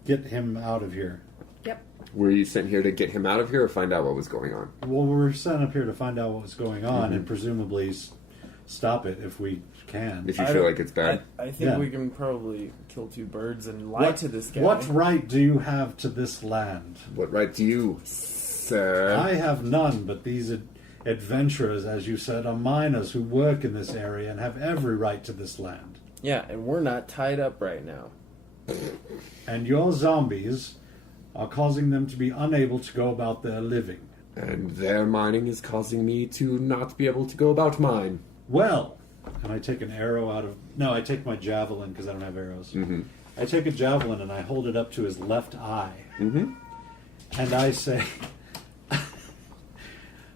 get him out of here. Yep. Were you sent here to get him out of here or find out what was going on? Well, we were sent up here to find out what was going on and presumably stop it if we can. If you feel like it's bad. I think Yeah. we can probably kill two birds and lie to this guy. What right do you have to this land? What right do you, sir? I have none, but these adventurers, as you said, are miners who work in this area and have every right to this land. Yeah, and we're not tied up right now. And your zombies are causing them to be unable to go about their living. And their mining is causing me to not be able to go about mine. Well, and I take an arrow out of... No, I take my javelin because I don't have arrows. Mm-hmm. I take a javelin and I hold it up to his left eye. Mm-hmm. And I say...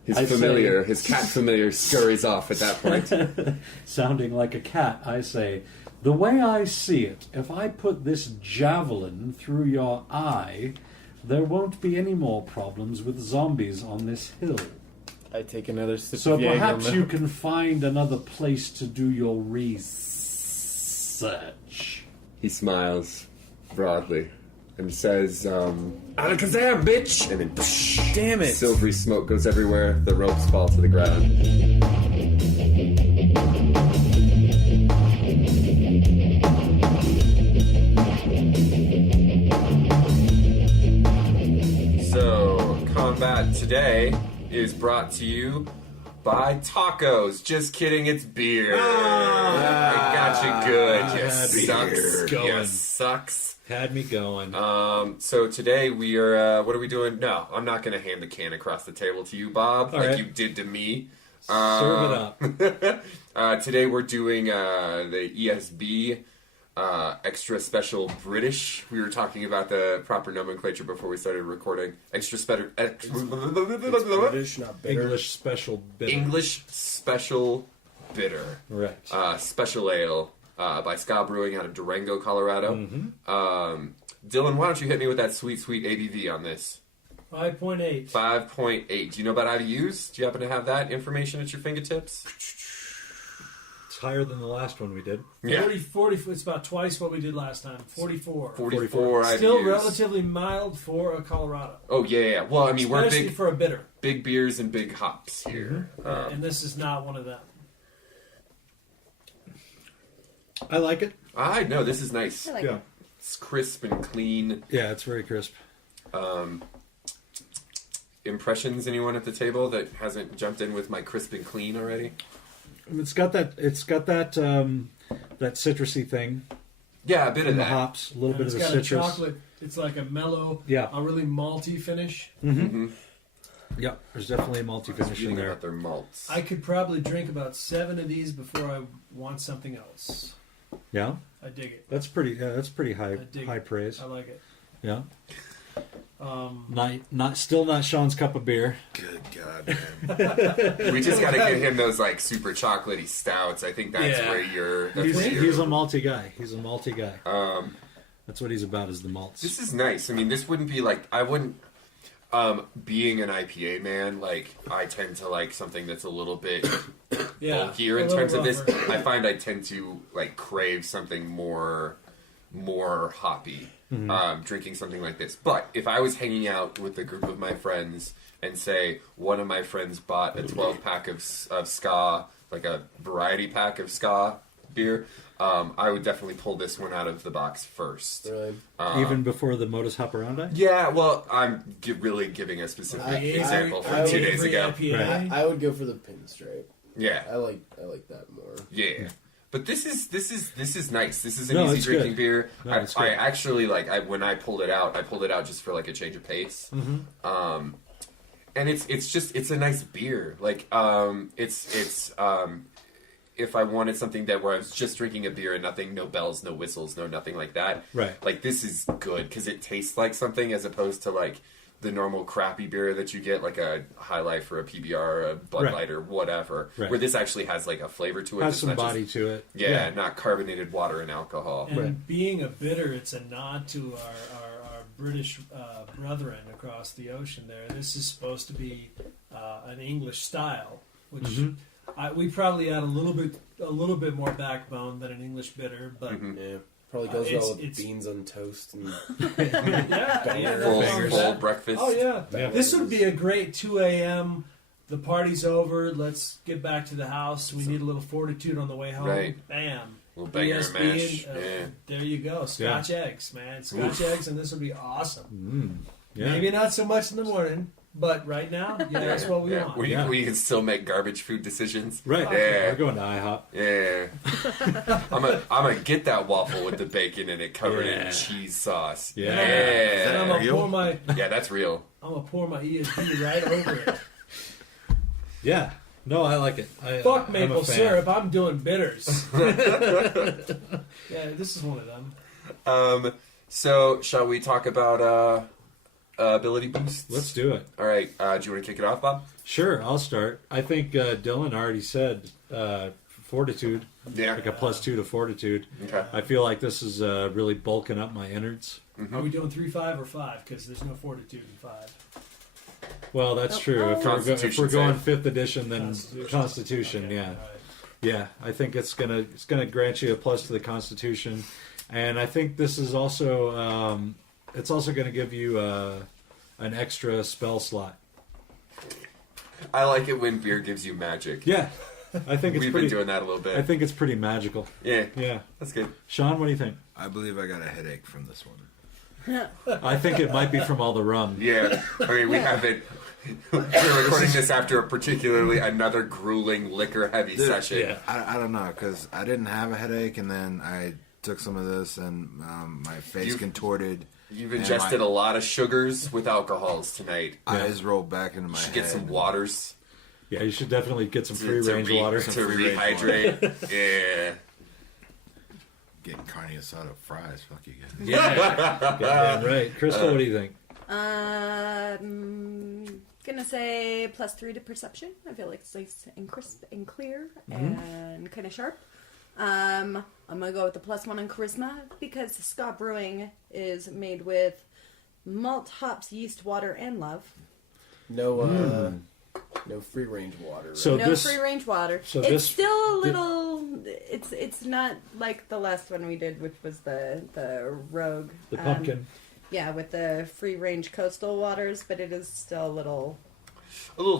His I familiar, say- his cat familiar scurries off at that point. Sounding like a cat, I say, the way I see it, if I put this javelin through your eye, there won't be any more problems with zombies on this hill. I take another sip So of Jaeger perhaps milk. you can find another place to do your research. He smiles broadly and says, Alakazam, bitch! And then, Damn it! silvery smoke goes everywhere. The ropes fall to the ground. So, combat today is brought to you by tacos. Just kidding, it's beer. I got you good. You sucks. You sucks. Had me going. So today we are, what are we doing? No, I'm not going to hand the can across the table to you, Bob, like right. you did to me. Serve it up. Today we're doing the ESB extra special British. We were talking about the proper nomenclature before we started recording. Extra special. British, not bitter. English special bitter. English special bitter. Right. Special ale by Ska Brewing out of Durango, Colorado. Mm-hmm. Dylan, why don't you hit me with that sweet ABV on this? 5.8. 5.8. Do you know about IBUs? Do you happen to have that information at your fingertips? It's higher than the last one we did. Yeah. 40, it's about twice what we did last time. 44. 44 IBUs. Still relatively mild for a Colorado. Oh, yeah. Well, I mean, we're Especially for a bitter. big beers and big hops here. And this is not one of them. I like it. I know, this is nice. I like Yeah. it. It's crisp and clean. Yeah, it's very crisp. Impressions, anyone at the table that hasn't jumped in with my crisp and clean already? It's got that that citrusy thing Yeah, a bit of in the that. hops, a little And bit of it's the got citrus. a chocolate. It's like a mellow, Yeah. a really malty finish. Yep, there's definitely a multi I was finish in reading there. about their malts. I could probably drink about 7 of these before I want something else. Yeah, I dig it. that's pretty high I dig high it. praise. I like it. Yeah, still not Sean's cup of beer. Good God, man. We just gotta get him those like super chocolatey stouts. I think that's Yeah. where you're. That's He's, where you're. he's a malty guy. He's a malty guy. That's what he's about, is the malts. This is nice. I mean, this wouldn't be like I wouldn't. Being an IPA man, like I tend to like something that's a little bit bulkier in a little terms of this. rougher. I find I tend to like crave something more hoppy. Drinking something like this. But if I was hanging out with a group of my friends and say one of my friends bought a 12-pack of Ska, like a variety pack of Ska beer, I would definitely pull this one out of the box first. Really? Even before the Modus Operandi. Yeah, well, I'm really giving a specific example from 2 days ago. IPA. I would go for the pinstripe. Yeah, I like that more. yeah. But this is nice. This is an No, easy it's drinking good. beer. No, it's I good. actually when I pulled it out just for like a change of pace. And it's a nice beer. Like if I wanted something where I was just drinking a beer and nothing, no bells, no whistles, no nothing like that. Right. Like this is good because it tastes like something as opposed to like the normal crappy beer that you get, like a High Life or a PBR, a Bud Right. Light or whatever. Right. Where this actually has like a flavor to it. Has that's some not body just, to it. yeah, not carbonated water and alcohol. And Right. being a bitter, it's a nod to our British brethren across the ocean there. This is supposed to be an English style, which we probably add a little bit more backbone than an English bitter, but Yeah. Probably goes It's- well with it's- beans on toast and yeah, Full breakfast. Oh yeah. Yeah. This would be a great 2 a.m. The party's over. Let's get back to the house. We need a little fortitude on the way home. Right. Bam. Little banger and mash. ESB, Yeah. there you go. Scotch eggs, man. Scotch eggs, and this would be awesome. Yeah. Maybe not so much in the morning, but right now, yeah, that's what we want. Where you, Yeah. where you can still make garbage food decisions. Right. Yeah. We're going to IHOP. Yeah. I'm gonna get that waffle with the bacon in it covered Yeah. in cheese sauce. Yeah. And I'm gonna Real? pour my Yeah, that's real. ESB right over it. Yeah. No, I like it. Fuck I'm maple a fan. syrup. I'm doing bitters. Yeah, this is one of them. So shall we talk about ability boosts? Let's do it. All right. Do you want to kick it off, Bob? Sure, I'll start. I think Dylan already said fortitude, Yeah. like a +2 to fortitude. Okay. I feel like this is really bulking up my innards. Are we doing 3, 5, or 5? Because there's no fortitude in 5. Well, that's true. If Constitution we're going save. 5th edition, then Constitution, Okay, yeah. all right. Yeah, I think it's gonna grant you a plus to the Constitution, and I think this is also it's also gonna give you an extra spell slot. I like it when beer gives you magic. Yeah, I think it's We've pretty. been doing that a little bit. I think it's pretty magical. Yeah. Yeah, That's good. Sean, what do you think? I believe I got a headache from this one. I think it might be from all the rum. Yeah. I mean, we haven't. We're recording this after another grueling liquor-heavy session. Yeah. I don't know, because I didn't have a headache, and then I took some of this, and my face You've- contorted. You've and ingested my a lot of sugars with alcohols tonight. eyes rolled back into my You should head. get some waters Yeah, you should definitely get some to, free range water. to Some free range rehydrate. Yeah. getting carne asada fries. Fuck you guys. Yeah. Goddamn right. Crystal, what do you think? Gonna say +3 to perception. I feel like it's nice and crisp and clear and kind of sharp. I'm gonna go with the +1 on charisma because Ska Brewing is made with malt, hops, yeast, water, and love. No free range water. Right? So No free range water. so It's this- still a little. It's not like the last one we did, which was the rogue. The pumpkin. Yeah, with the free range coastal waters, but it is still a little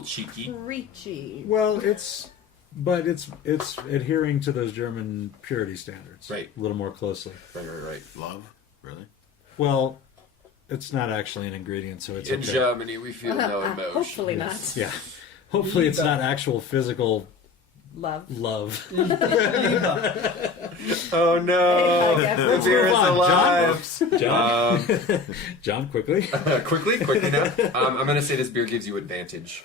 cheeky. preachy. Well, it's adhering to those German purity standards. Right. A little more closely. Right. Love? Really? Well, it's not actually an ingredient, so it's In okay. Germany, we feel no emotion. Hopefully not. Yeah. Hopefully it's not actual physical Love. love. Oh no! Hey, The Let's beer move is on, alive. John. John, quickly. Quickly now. I'm gonna say this beer gives you advantage.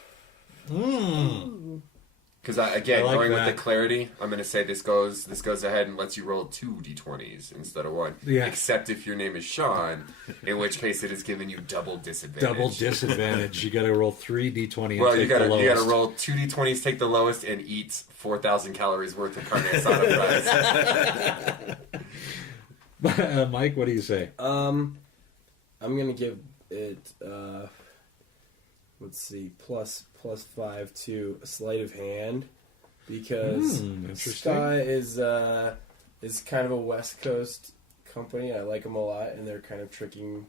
Because again, I like going that. with the clarity, I'm gonna say this goes ahead and lets you roll 2 d20s instead of 1. Yeah. Except if your name is Sean, in which case it is giving you double disadvantage. Double disadvantage. You got to roll 3 d20 and Well, take you gotta the lowest. roll 2 d20s, take the lowest, and eat 4,000 calories worth of carne asada fries. Mike, what do you say? I'm gonna give it let's see, +5 to a sleight of hand because interesting. Sky is kind of a West Coast company. I like them a lot, and they're kind of tricking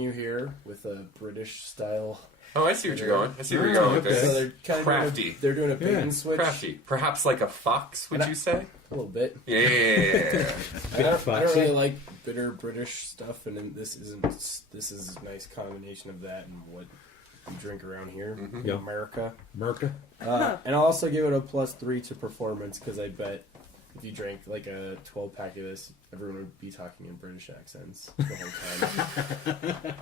you here with a British style. Oh, I see what you're going. I see where you're going with okay. this. So they're kind of Crafty. They're doing a bait Yeah, and switch Crafty. Perhaps like a fox, would And you say? a little bit. Yeah. I don't foxy. really like bitter British stuff, and then this is a nice combination of that and what you drink around here in Yep. America. Merca? And I'll also give it a +3 to performance because I bet if you drank like a 12-pack of this, everyone would be talking in British accents the whole time.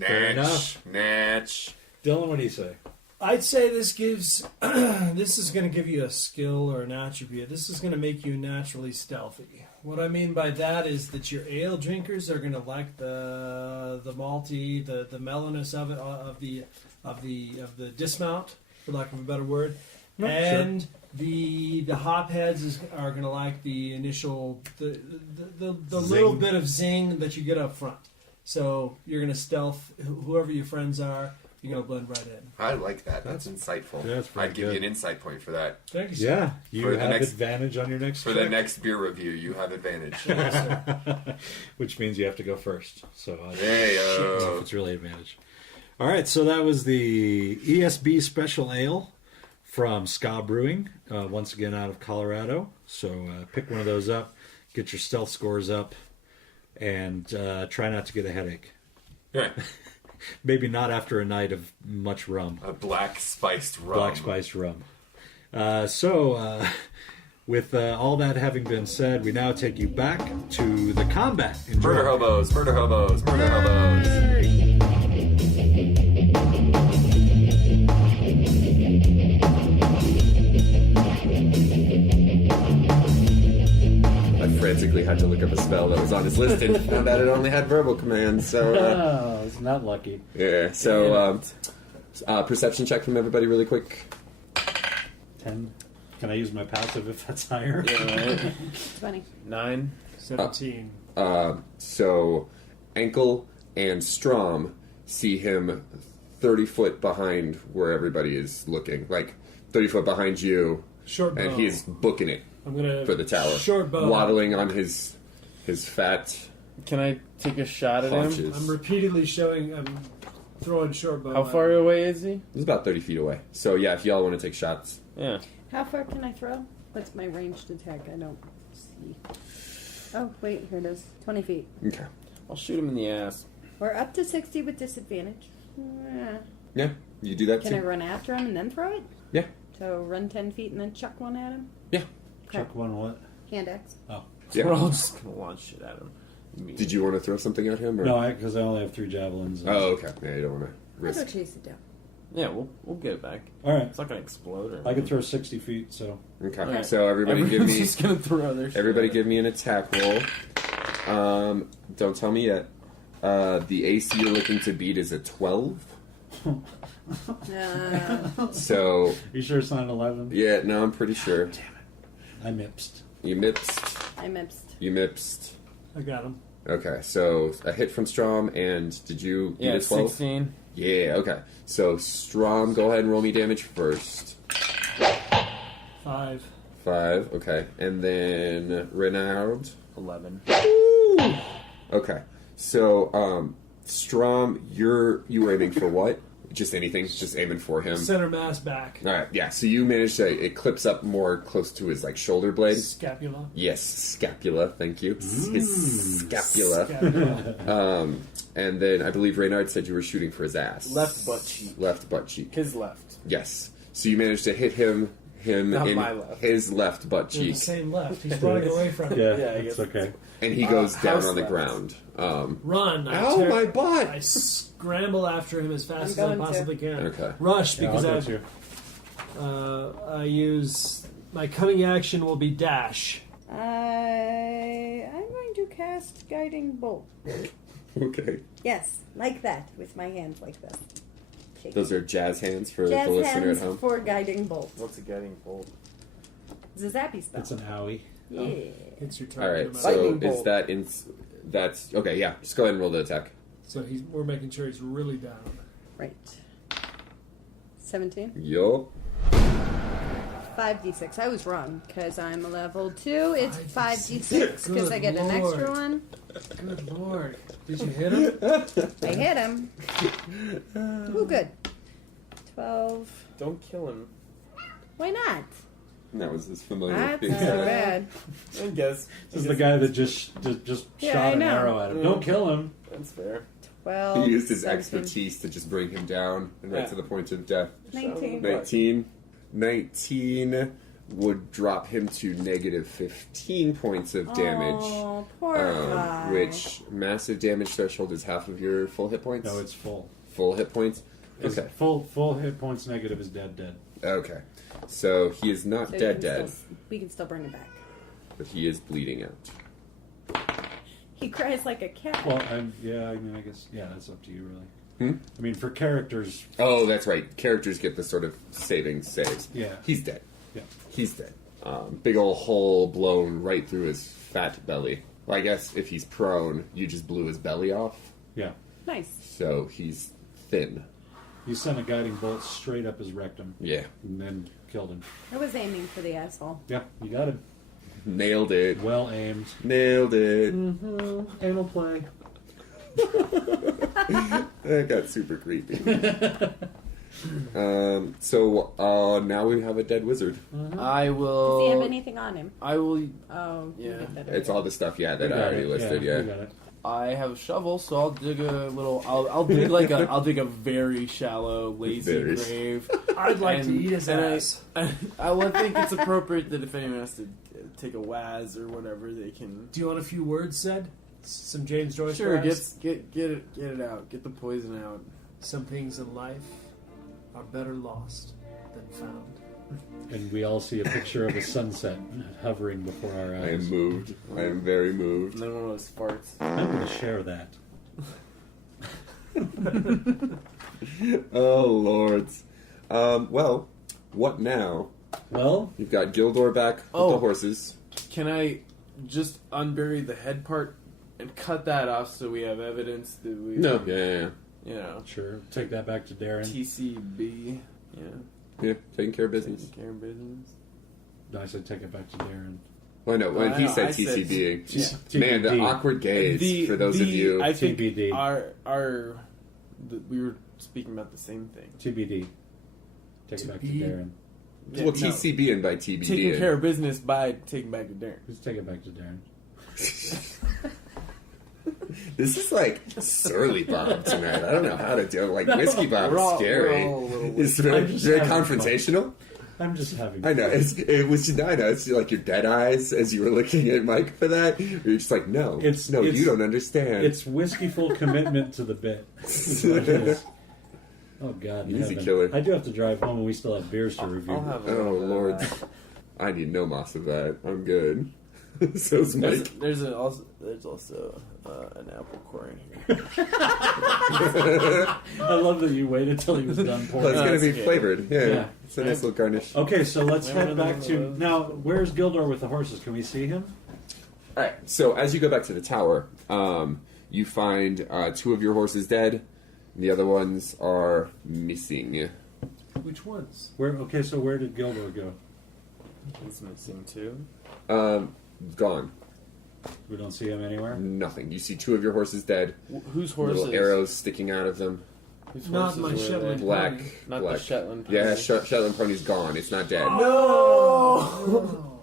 Fair enough. Natch. Dylan, what do you say? I'd say this gives. This is going to give you a skill or an attribute. This is going to make you naturally stealthy. What I mean by that is that your ale drinkers are going to like the malty, the mellowness of it, of the dismount, for lack of a better word, No, and the hop heads are going to like the initial the little Zing. bit of zing that you get up front. So you're going to stealth whoever your friends are. You're going to blend right in. I like that. That's insightful. That's pretty I'd give you good. an insight point for that. Thank you, sir. Yeah, you For the have next- advantage on your next For check, the next beer review, you have advantage. Yes, sir. which means you have to go first. So I Hey, don't know if it's really advantage. All right, so that was the ESB Special Ale from Ska Brewing, once again out of Colorado. So pick one of those up, get your stealth scores up, and try not to get a headache. Yeah. Maybe not after a night of much rum. A black spiced rum. Black spiced rum. With all that having been said, we now take you back to the combat. Enjoy. Murder hobos, murder hobos, murder hobos. I frantically had to look up a spell that was on his list and found out it only had verbal commands. So Oh, it's not lucky. yeah. So perception check from everybody, really quick. 10. Can I use my passive if that's higher? Yeah, right? 20. 9. 17. So Ankle and Strom see him 30 foot behind where everybody is looking, like 30 foot behind you, Short bow. and he's booking it I'm gonna for the tower, Short bow. waddling on his fat Can I take a shot at him? haunches. I'm repeatedly showing. I'm throwing short bow. How at far him. away is he? He's about 30 feet away. So yeah, if y'all want to take shots, Yeah. How far can I throw? What's my ranged attack? I don't see. Oh, wait, here it is. 20 feet. okay, I'll shoot him in the ass. Or up to 60 with disadvantage. yeah, you do that Can I too. run after him and then throw it? Yeah, So run 10 feet and then chuck one at him? yeah. Okay. Chuck one what? Hand axe. Oh. Yeah. We're all just gonna launch shit at him. Did you want to throw something at him? Or? No, because I only have 3 javelins. Oh, okay. Yeah, you don't want to I'll go risk. chase it down. Yeah, we'll get it back. All right. It's not gonna explode or. I can throw 60 feet, so Okay. Alright. So everybody give Everyone's me. just gonna throw their shit Everybody at it. give me an attack roll. Don't tell me yet. The AC you're looking to beat is a 12. So, you sure it's not an 11? yeah, no, I'm pretty sure. I mipsed. You mipsed. I missed. You mipsed. I got him. Okay, so a hit from Strom, and did you beat Yeah, a 12? 16. Yeah, okay. So, Strom, go ahead and roll me damage first. 5. 5, okay. And then Renard. 11. Okay. So, Strom, you were aiming for what? Just anything? Just aiming for him? Center mass back. Alright, yeah. So you managed to, it clips up more close to his, like, shoulder blade. Scapula. Yes, scapula, thank you. His scapula. Scapula. And then I believe Reynard said you were shooting for his ass. Left butt cheek. Left butt cheek. His left. Yes. So you managed to hit him Not in my left. his left butt They're the cheek. same left. He's running away from it. Yeah, Yeah, I it's guess okay. And he goes down house on the left. ground. Run. Ow, my butt! I scramble after him as fast I'm as I going to. possibly can. Okay. Rush, Yeah, I'll because get you. I use... My cunning action will be dash. I'm going to cast Guiding Bolt. Okay. Yes, like that, with my hands like this. Shake. Those are jazz hands for Jazz the listener hands at home. for Guiding Bolt. What's it getting bold? It's a zappy spell. It's an owie. Yeah. It's your turn. Alright, no matter- so Lightning is bolt. that in... That's... Okay, yeah. Just go ahead and roll the attack. So we're making sure he's really down. Right. 17. Yup. 5d6. I was wrong, because I'm a level 2. It's 5d6, because Good I get an extra Lord. one. Good lord. Did you hit him? I hit him. Ooh, good. 12. Don't kill him. Why not? That was his familiar That's being not so said. bad. I guess. This is the guy that just Yeah, shot I an know. arrow at him. Don't kill him. That's fair. 12. He used his 17, expertise to just bring him down and right Yeah. to the point of death. 19. 19 would drop him to negative 15 points of damage. Oh, poor guy. Which massive damage threshold is half of your full hit points? No, it's full. full hit points? His Okay. full hit points negative is dead. Okay. So he is not So dead, we can still bring it back. but he is bleeding out. He cries like a cat. Well, I guess, that's up to you, really. Hmm? I mean, for characters, Oh, that's right. Characters get the sort of saving saves. yeah. He's dead. Yeah. He's dead. Big old hole blown right through his fat belly. Well, I guess if he's prone, you just blew his belly off. Yeah. Nice. So he's thin. You sent a guiding bolt straight up his rectum Yeah. and then killed him. I was aiming for the asshole. Yeah, you got him. Nailed it. Well aimed. Nailed it. Anal play. That got super creepy. So now we have a dead wizard. I Does will. he have anything on him? I will. Oh, you Yeah. get that It's all the stuff, that We I got already it. listed. We Yeah. got it. I have a shovel, so I'll dig a little. I'll dig like a. I'll dig a very shallow, lazy Very- grave. I'd like to And- eat his and ass. I would think it's appropriate that if anyone has to take a waz or whatever, they can. Do you want a few words said? Some James Joyce Sure, perhaps? get it out. Get the poison out. Some things in life are better lost than found. And we all see a picture of a sunset hovering before our I am eyes. moved. I am very And moved. then one of those farts. I'm going to share that. Oh, lords. Well, what now? Well, You've got Gildor back with Oh. the horses. Can I just unbury the head part and cut that off so we have evidence that we? No, yeah. You know, sure. Take that back to Darren. TCB. Yeah. Yeah, taking care of business. Taking care of business. No, I said take it back to Darren. Well, no, when I he know, said I said- TCB. Yeah. Man, the TBD. awkward gaze for those of you. I think TBD. we were speaking about the same thing. TBD. Take it back to TBD. Darren. well, TCB and by TBD. Taking care of business by taking back to Darren. Just take it back to Darren. This is like surly Bob tonight. I don't know how to do it. Like Whiskey Bob We're is all- scary. we're all a little It's I'm very, just very having fun. confrontational. I'm just having I know. fun. I know. It's like your dead eyes as you were looking at Mike for that. You're just like, no, It's- no, it's- you don't understand. It's whiskeyful commitment to the bit. Is what it is. Oh God, in Easy heaven. killer. I do have to drive home, and we still have beers to review. I'll have a Oh, little bit of Lord. that. I need no moss of that. I'm good. So's Mike. There's also an apple core in here. I love that you waited till he was done Well, it's pouring. going to be good. flavored. Yeah. Yeah. It's a nice little garnish. Okay, so let's Remember head the back one to of those? now. Where's Gildor with the horses? Can we see him? All right. So as you go back to the tower, you find two of your horses dead. The other ones are missing. Which ones? Where? Okay, so where did Gildor go? He's missing too. Gone. We don't see him anywhere. Nothing. You see two of your horses dead. Whose horses? Little arrows sticking out of them. Whose Not horses my were Shetland they? Black. pony. Not black. the Shetland. Yeah, pony. Shetland pony's gone. It's not dead. No.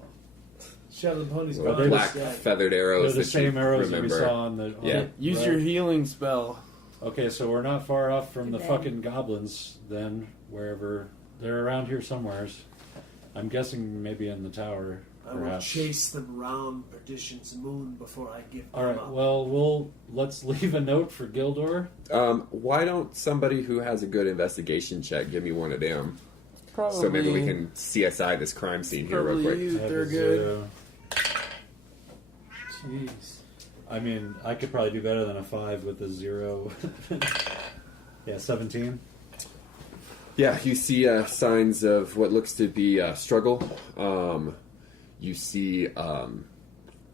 Shetland pony's Are Little they gone. black Yeah. feathered They're arrows the that same you arrows that we remember. saw on the. Yeah. Use right. your healing spell. Okay, so we're not far off from the Good fucking goblins. Then wherever they're around here somewheres. I'm guessing maybe in the tower. I will Perhaps. chase them round Perdition's moon before I give them All right. up. Well, let's leave a note for Gildor. Why don't somebody who has a good investigation check give me one of them? Probably. So maybe we can CSI this crime scene here real Probably quick. you. Have They're a good. 0. Jeez. I mean, I could probably do better than a 5 with a 0. Yeah, 17. Yeah, you see signs of what looks to be struggle. You see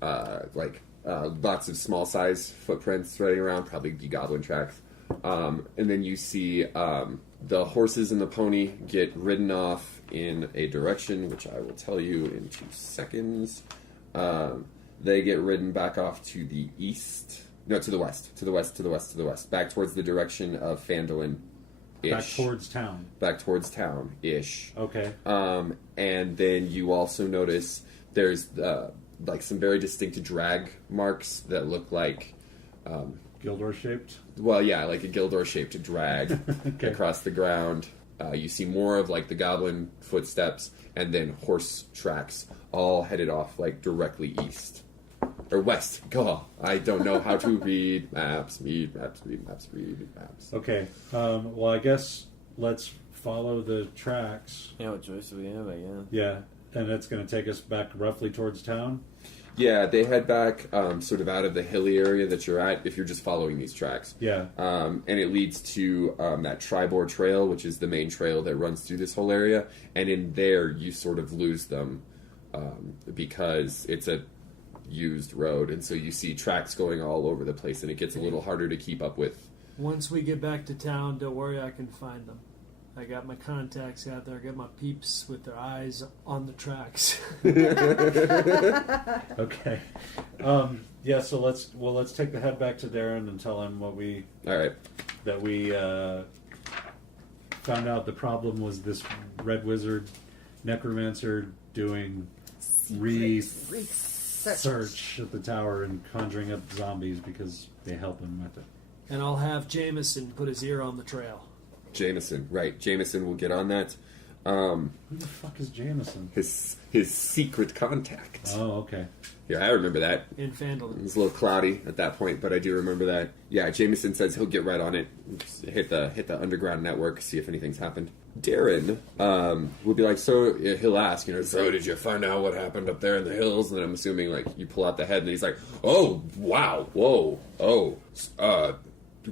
lots of small size footprints running around, probably the goblin tracks. And then you see the horses and the pony get ridden off in a direction, which I will tell you in 2 seconds. They get ridden back off to the east. No, to the west. To the west, to the west, to the west. Back towards the direction of Phandalin-ish. Back towards town. Back towards town-ish. Okay. And then you also notice there's some very distinct drag marks that look like, Gildor shaped. well, yeah, like a Gildor-shaped drag Okay. across the ground. You see more of like the goblin footsteps, and then horse tracks, all headed off like directly east or west. God, I don't know how to read maps. Read maps. Okay. Well, I guess let's follow the tracks. Yeah, what choice do we have? I guess. Yeah, and it's going to take us back roughly towards town. Yeah, they head back sort of out of the hilly area that you're at if you're just following these tracks. Yeah. And it leads to that Tribor Trail, which is the main trail that runs through this whole area. And in there, you sort of lose them because it's a used road. And so you see tracks going all over the place, and it gets a little harder to keep up with. Once we get back to town, don't worry, I can find them. I got my contacts out there. I got my peeps with their eyes on the tracks. Okay. Yeah. So let's take the head back to Darren and tell him what we All right. found out. The problem was this red wizard necromancer doing research at the tower and conjuring up zombies because they help him with it. And I'll have Jameson put his ear on the trail. Jameson, right. Jameson will get on that. Who the fuck is Jameson? His secret contact. Oh, okay. Yeah, I remember that. In It Phandalin. was a little cloudy at that point, but I do remember that. Yeah, Jameson says he'll get right on it, just hit the underground network, see if anything's happened. Darren will be like, so he'll ask, so did you find out what happened up there in the hills? And then I'm assuming like you pull out the head, and he's like, oh wow, whoa, oh,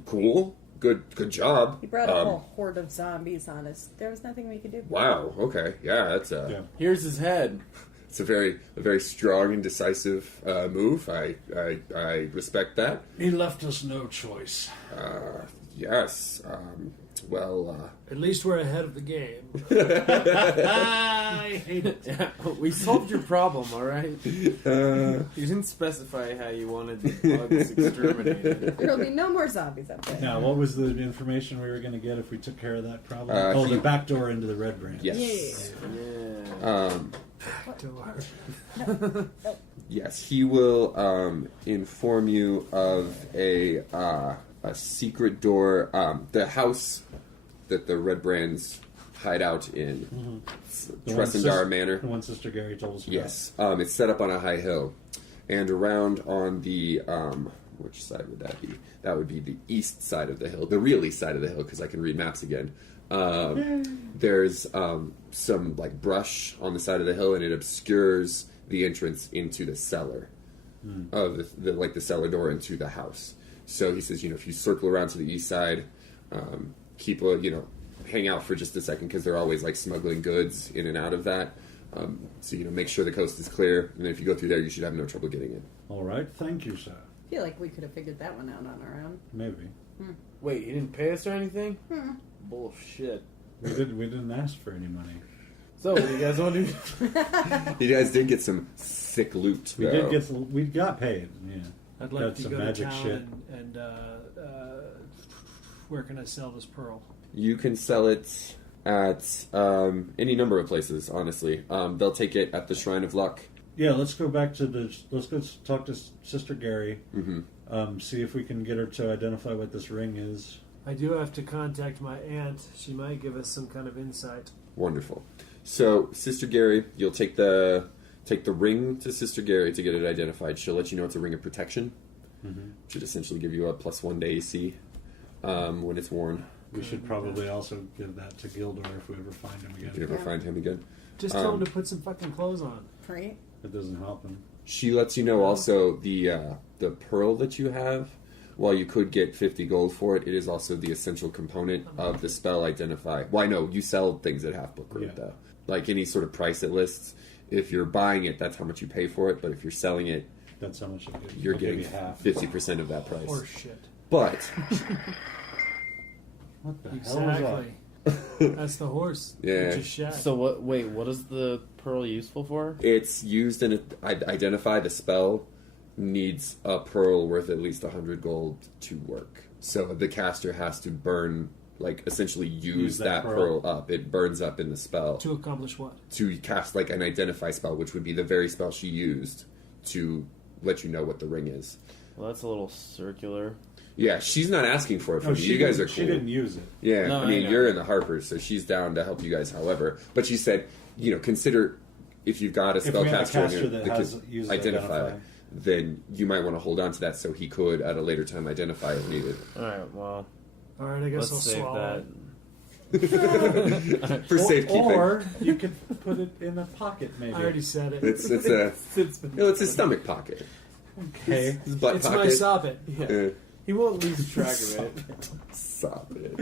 cool, good job. He brought a whole horde of zombies on us. There was nothing we could do. Wow, okay, yeah, that's Yeah. Here's his head. it's a very strong and decisive move. I respect that. He left us no choice. Yes. At least we're ahead of the game. I hate it. Yeah, we solved your problem, all right? You didn't specify how you wanted the bugs exterminated. There'll be no more zombies up there. Now, what was the information we were going to get if we took care of that problem? He- the back door into the red brand. Yes. Yeah. Yes, he will inform you of a secret door. The house that the Red Brands hide out in, The one Tressendar Manor. The one Sister Gary told us about. Yes, it's set up on a high hill, and around on the which side would that be? That would be the east side of the hill, the real east side of the hill, because I can read maps again. There's some like brush on the side of the hill, and it obscures the entrance into the cellar of the cellar door into the house. So he says, if you circle around to the east side, keep hang out for just a second, because they're always like smuggling goods in and out of that. So make sure the coast is clear, and then if you go through there, you should have no trouble getting in. All right, thank you, sir. I feel like we could have figured that one out on our own. Maybe Wait, you didn't pay us or anything? Bullshit. we didn't ask for any money. So, what do you guys want to do? You guys did get some sick loot. Though. We got paid. Yeah, I'd like got to some go to magic town shit. and where can I sell this pearl? You can sell it at any number of places, honestly. They'll take it at the Shrine of Luck. Yeah, let's go back to let's go talk to Sister Gary. Mm-hmm. See if we can get her to identify what this ring is. I do have to contact my aunt. She might give us some kind of insight. Wonderful. So, Sister Gary, you'll take the ring to Sister Gary to get it identified. She'll let you know it's a ring of protection. Should essentially give you a +1 to AC when it's worn. We should probably also give that to Gildor if we ever find him If you again. ever find him again. Just tell him to put some fucking clothes on. Right? It doesn't help him. She lets you know also the pearl that you have. While you could get 50 gold for it, it is also the essential component of the spell identify. Why, no, you sell things at half book rate, though. Like any sort of price it lists. If you're buying it, that's how much you pay for it. But if you're selling it, That's how much you're I'll give getting you half. 50% of that price. Horse shit. But What the hell is that? Exactly. That's the horse. Yeah. Which is shag. So, what is the pearl useful for? it's used in identify the spell needs a pearl worth at least 100 gold to work. So the caster has to burn, like essentially use that pearl up. It burns up in the spell to accomplish what? to cast like an identify spell, which would be the very spell she used to let you know what the ring is. Well, that's a little circular. Yeah, she's not asking for it from No, you. You guys are cool. She didn't use it. Yeah, No, I mean, I know. you're in the Harpers, so she's down to help you guys however. But she said, consider if you've got a If we have a spellcaster caster that can has used identify, then you might want to hold on to that so he could, at a later time, identify if needed. Alright, well, All right, I guess let's I'll save swallow that. it. For safekeeping. Or you could put it in a pocket, maybe. I already said it. It's it's his stomach pocket. Okay. His butt It's pocket. my soppet. Yeah. He won't lose track of it. Stop it.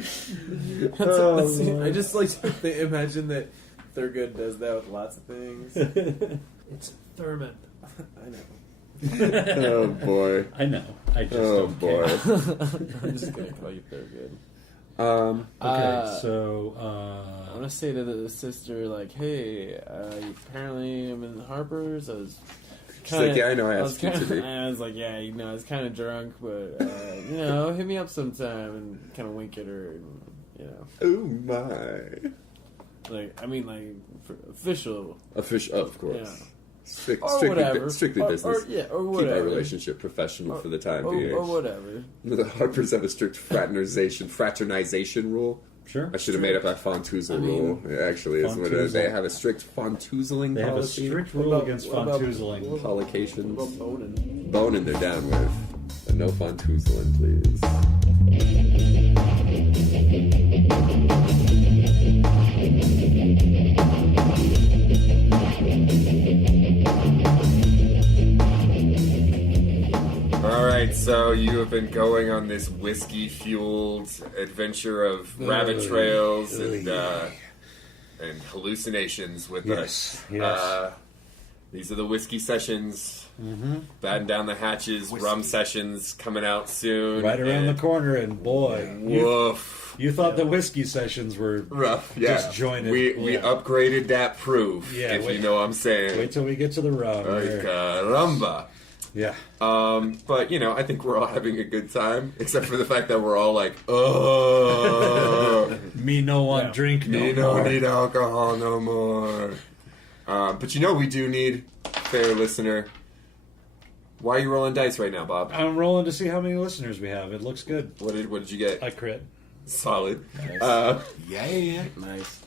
I just like to imagine that Thurgood does that with lots of things. It's Thurman. I know. Oh boy. I know. I just Oh don't boy. care. I'm just gonna call you Thurgood. Okay, so I want to say to the sister, like, hey, apparently I'm in the Harpers. I was She's like, yeah, I know I asked you to be. I was like, yeah, I was kind of drunk, but, hit me up sometime and kind of wink at her, and, Oh my. official. Official, of course. Yeah. Strictly whatever. Strictly business. Or Keep whatever. our relationship professional for the time being. Or whatever. The Harpers have a strict fraternization rule. sure. I should have made up that Fontuzel rule. It actually is what it is. They have a strict Fontuzeling They have a policy. strict rule against Fontuzeling. Collocations. What about boning? Bonin they're down with. But no Fontuzeling, please. Alright, so you have been going on this whiskey-fueled adventure of rabbit trails and hallucinations with us. Yes. These are the whiskey sessions. Batten down the hatches, rum sessions coming out soon. Right around the and corner, and boy, woof. you thought the whiskey sessions were Rough, yeah. Just join it. We Yeah. upgraded that proof, Yeah, if wait- you know what I'm saying. Wait till we get to the rum. Ay, There. caramba. Yeah. But, I think we're all having a good time, except for the fact that we're all like, oh, Me no want Yeah. drink no we more. don't need alcohol no more. But we do need, fair listener, why are you rolling dice right now, Bob? I'm rolling to see how many listeners we have. It looks good. What did you get? I crit. Solid. Yeah. Nice.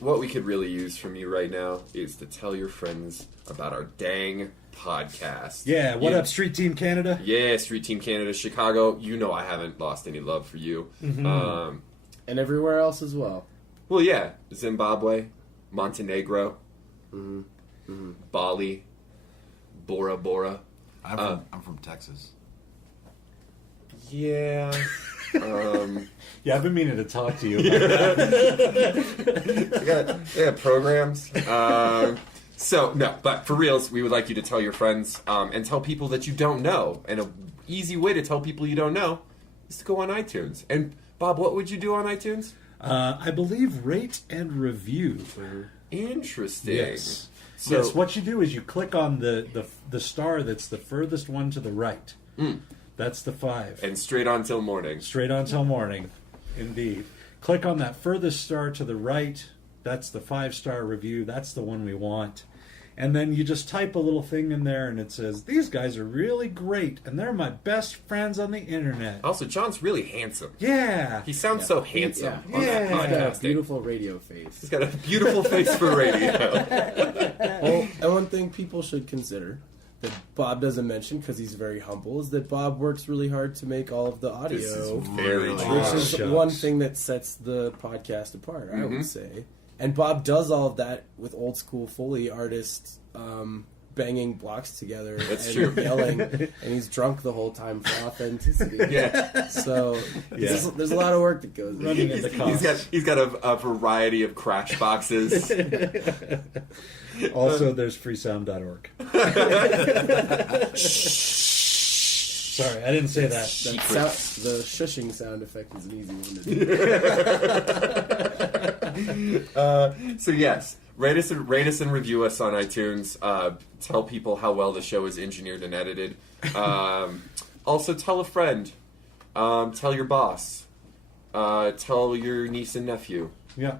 What we could really use from you right now is to tell your friends about our dang podcast. Yeah, what up, Street Team Canada? Yeah, Street Team Canada, Chicago. You know I haven't lost any love for you. And everywhere else as well. Well, yeah, Zimbabwe, Montenegro, Bali, Bora Bora. I'm from Texas. Yeah. Yeah, I've been meaning to talk to you about that. Yeah, programs. But for reals, we would like you to tell your friends and tell people that you don't know. And an easy way to tell people you don't know is to go on iTunes. And Bob, what would you do on iTunes? I believe rate and review. Interesting. Yes. So, Yes, what you do is you click on the star that's the furthest one to the right. That's the 5. and straight on till morning. Straight on till morning. Indeed. Click on that furthest star to the right. That's the 5-star review. That's the one we want. And then you just type a little thing in there and it says, these guys are really great and they're my best friends on the internet. Also, John's really handsome. Yeah. He sounds so handsome on that Yeah. He's got a podcasting. beautiful radio face. He's got a beautiful face for radio. Oh, and one thing people should consider that Bob doesn't mention because he's very humble is that Bob works really hard to make all of the audio. This is very Which true. Which is shucks. one thing that sets the podcast apart, I would say. And Bob does all of that with old school Foley artists banging blocks together That's and true. yelling, and he's drunk the whole time for authenticity. Yeah. So Yeah. there's a lot of work that goes Running in. in the cost. He's got a variety of crash boxes. Also, there's freesound.org. Sorry, I didn't say that. The shushing sound effect is an easy one to do. So yes, rate us and review us on iTunes. Tell people how well the show is engineered and edited. Also, tell a friend. Tell your boss. Tell your niece and nephew. Yeah.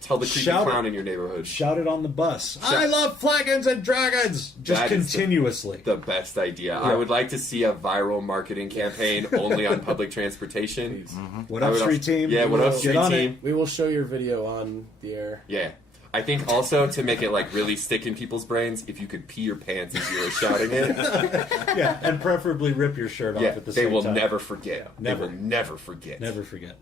Tell the creepy Shout clown it. in your neighborhood. Shout it on the bus. I love Flagons and Dragons! Just That is continuously. The best idea. I would like to see a viral marketing campaign only on public transportation. What I up, would Street also- Team? Yeah, what up, Get Street on it. Team? We will show your video on the air. Yeah. I think also to make it like really stick in people's brains, if you could pee your pants as you were shouting it, Yeah, and preferably rip your shirt off yeah, at the they same will time. never forget. Never. They will never forget. Never forget.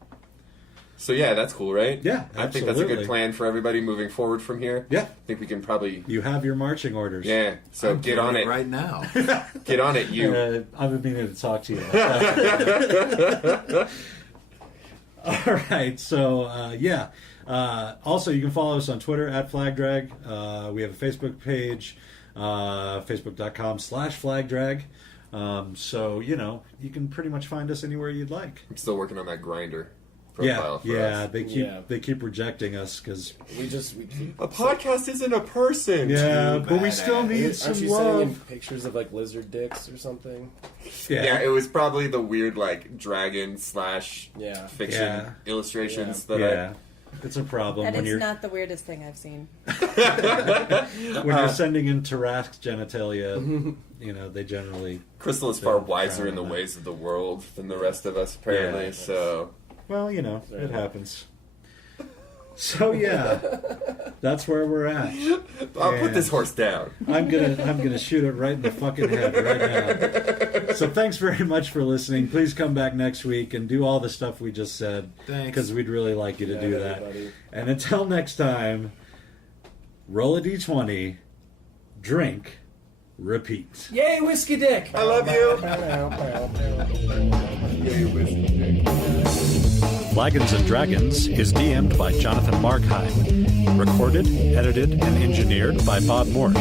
So yeah, that's cool, right? Yeah, I think that's a absolutely. good plan for everybody moving forward from here. Yeah. I think we can probably. You have your marching orders. Yeah. So I'm get doing on it. right now. Get on it, you. I've been meaning to talk to you about that. All right, so yeah. Also, you can follow us on Twitter at FlagDrag. We have a Facebook page, facebook.com/FlagDrag. So, you know, you can pretty much find us anywhere you'd like. I'm still working on that grinder Yeah, profile for yeah, us. they keep rejecting us because We keep. A podcast isn't a person. yeah, but we still need Aren't some you sending in love. pictures of like lizard dicks or something? Yeah, it was probably the weird like dragon / Yeah. fiction Yeah. illustrations that Yeah. It's a problem That when is you're not the weirdest thing I've seen. when you're sending in Tarask genitalia. You know, they generally. Crystal is far Don't wiser frown in the on that. ways of the world than the rest of us, apparently. Yeah. So Well, you know, it happens. So yeah, that's where we're at. I'll put this horse down. I'm gonna shoot it right in the fucking head right now. So thanks very much for listening. Please come back next week and do all the stuff we just said. Thanks. Because we'd really like you to do that. Everybody. And until next time, roll a d20, drink, repeat. Yay, whiskey dick! I love you. Flagons and Dragons is DM'd by Jonathan Markheim. Recorded, edited, and engineered by Bob Morsch.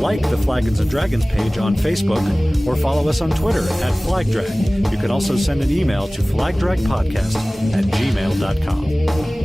Like the Flagons and Dragons page on Facebook or follow us on Twitter at FlagDrag. You can also send an email to flagdragpodcast@gmail.com.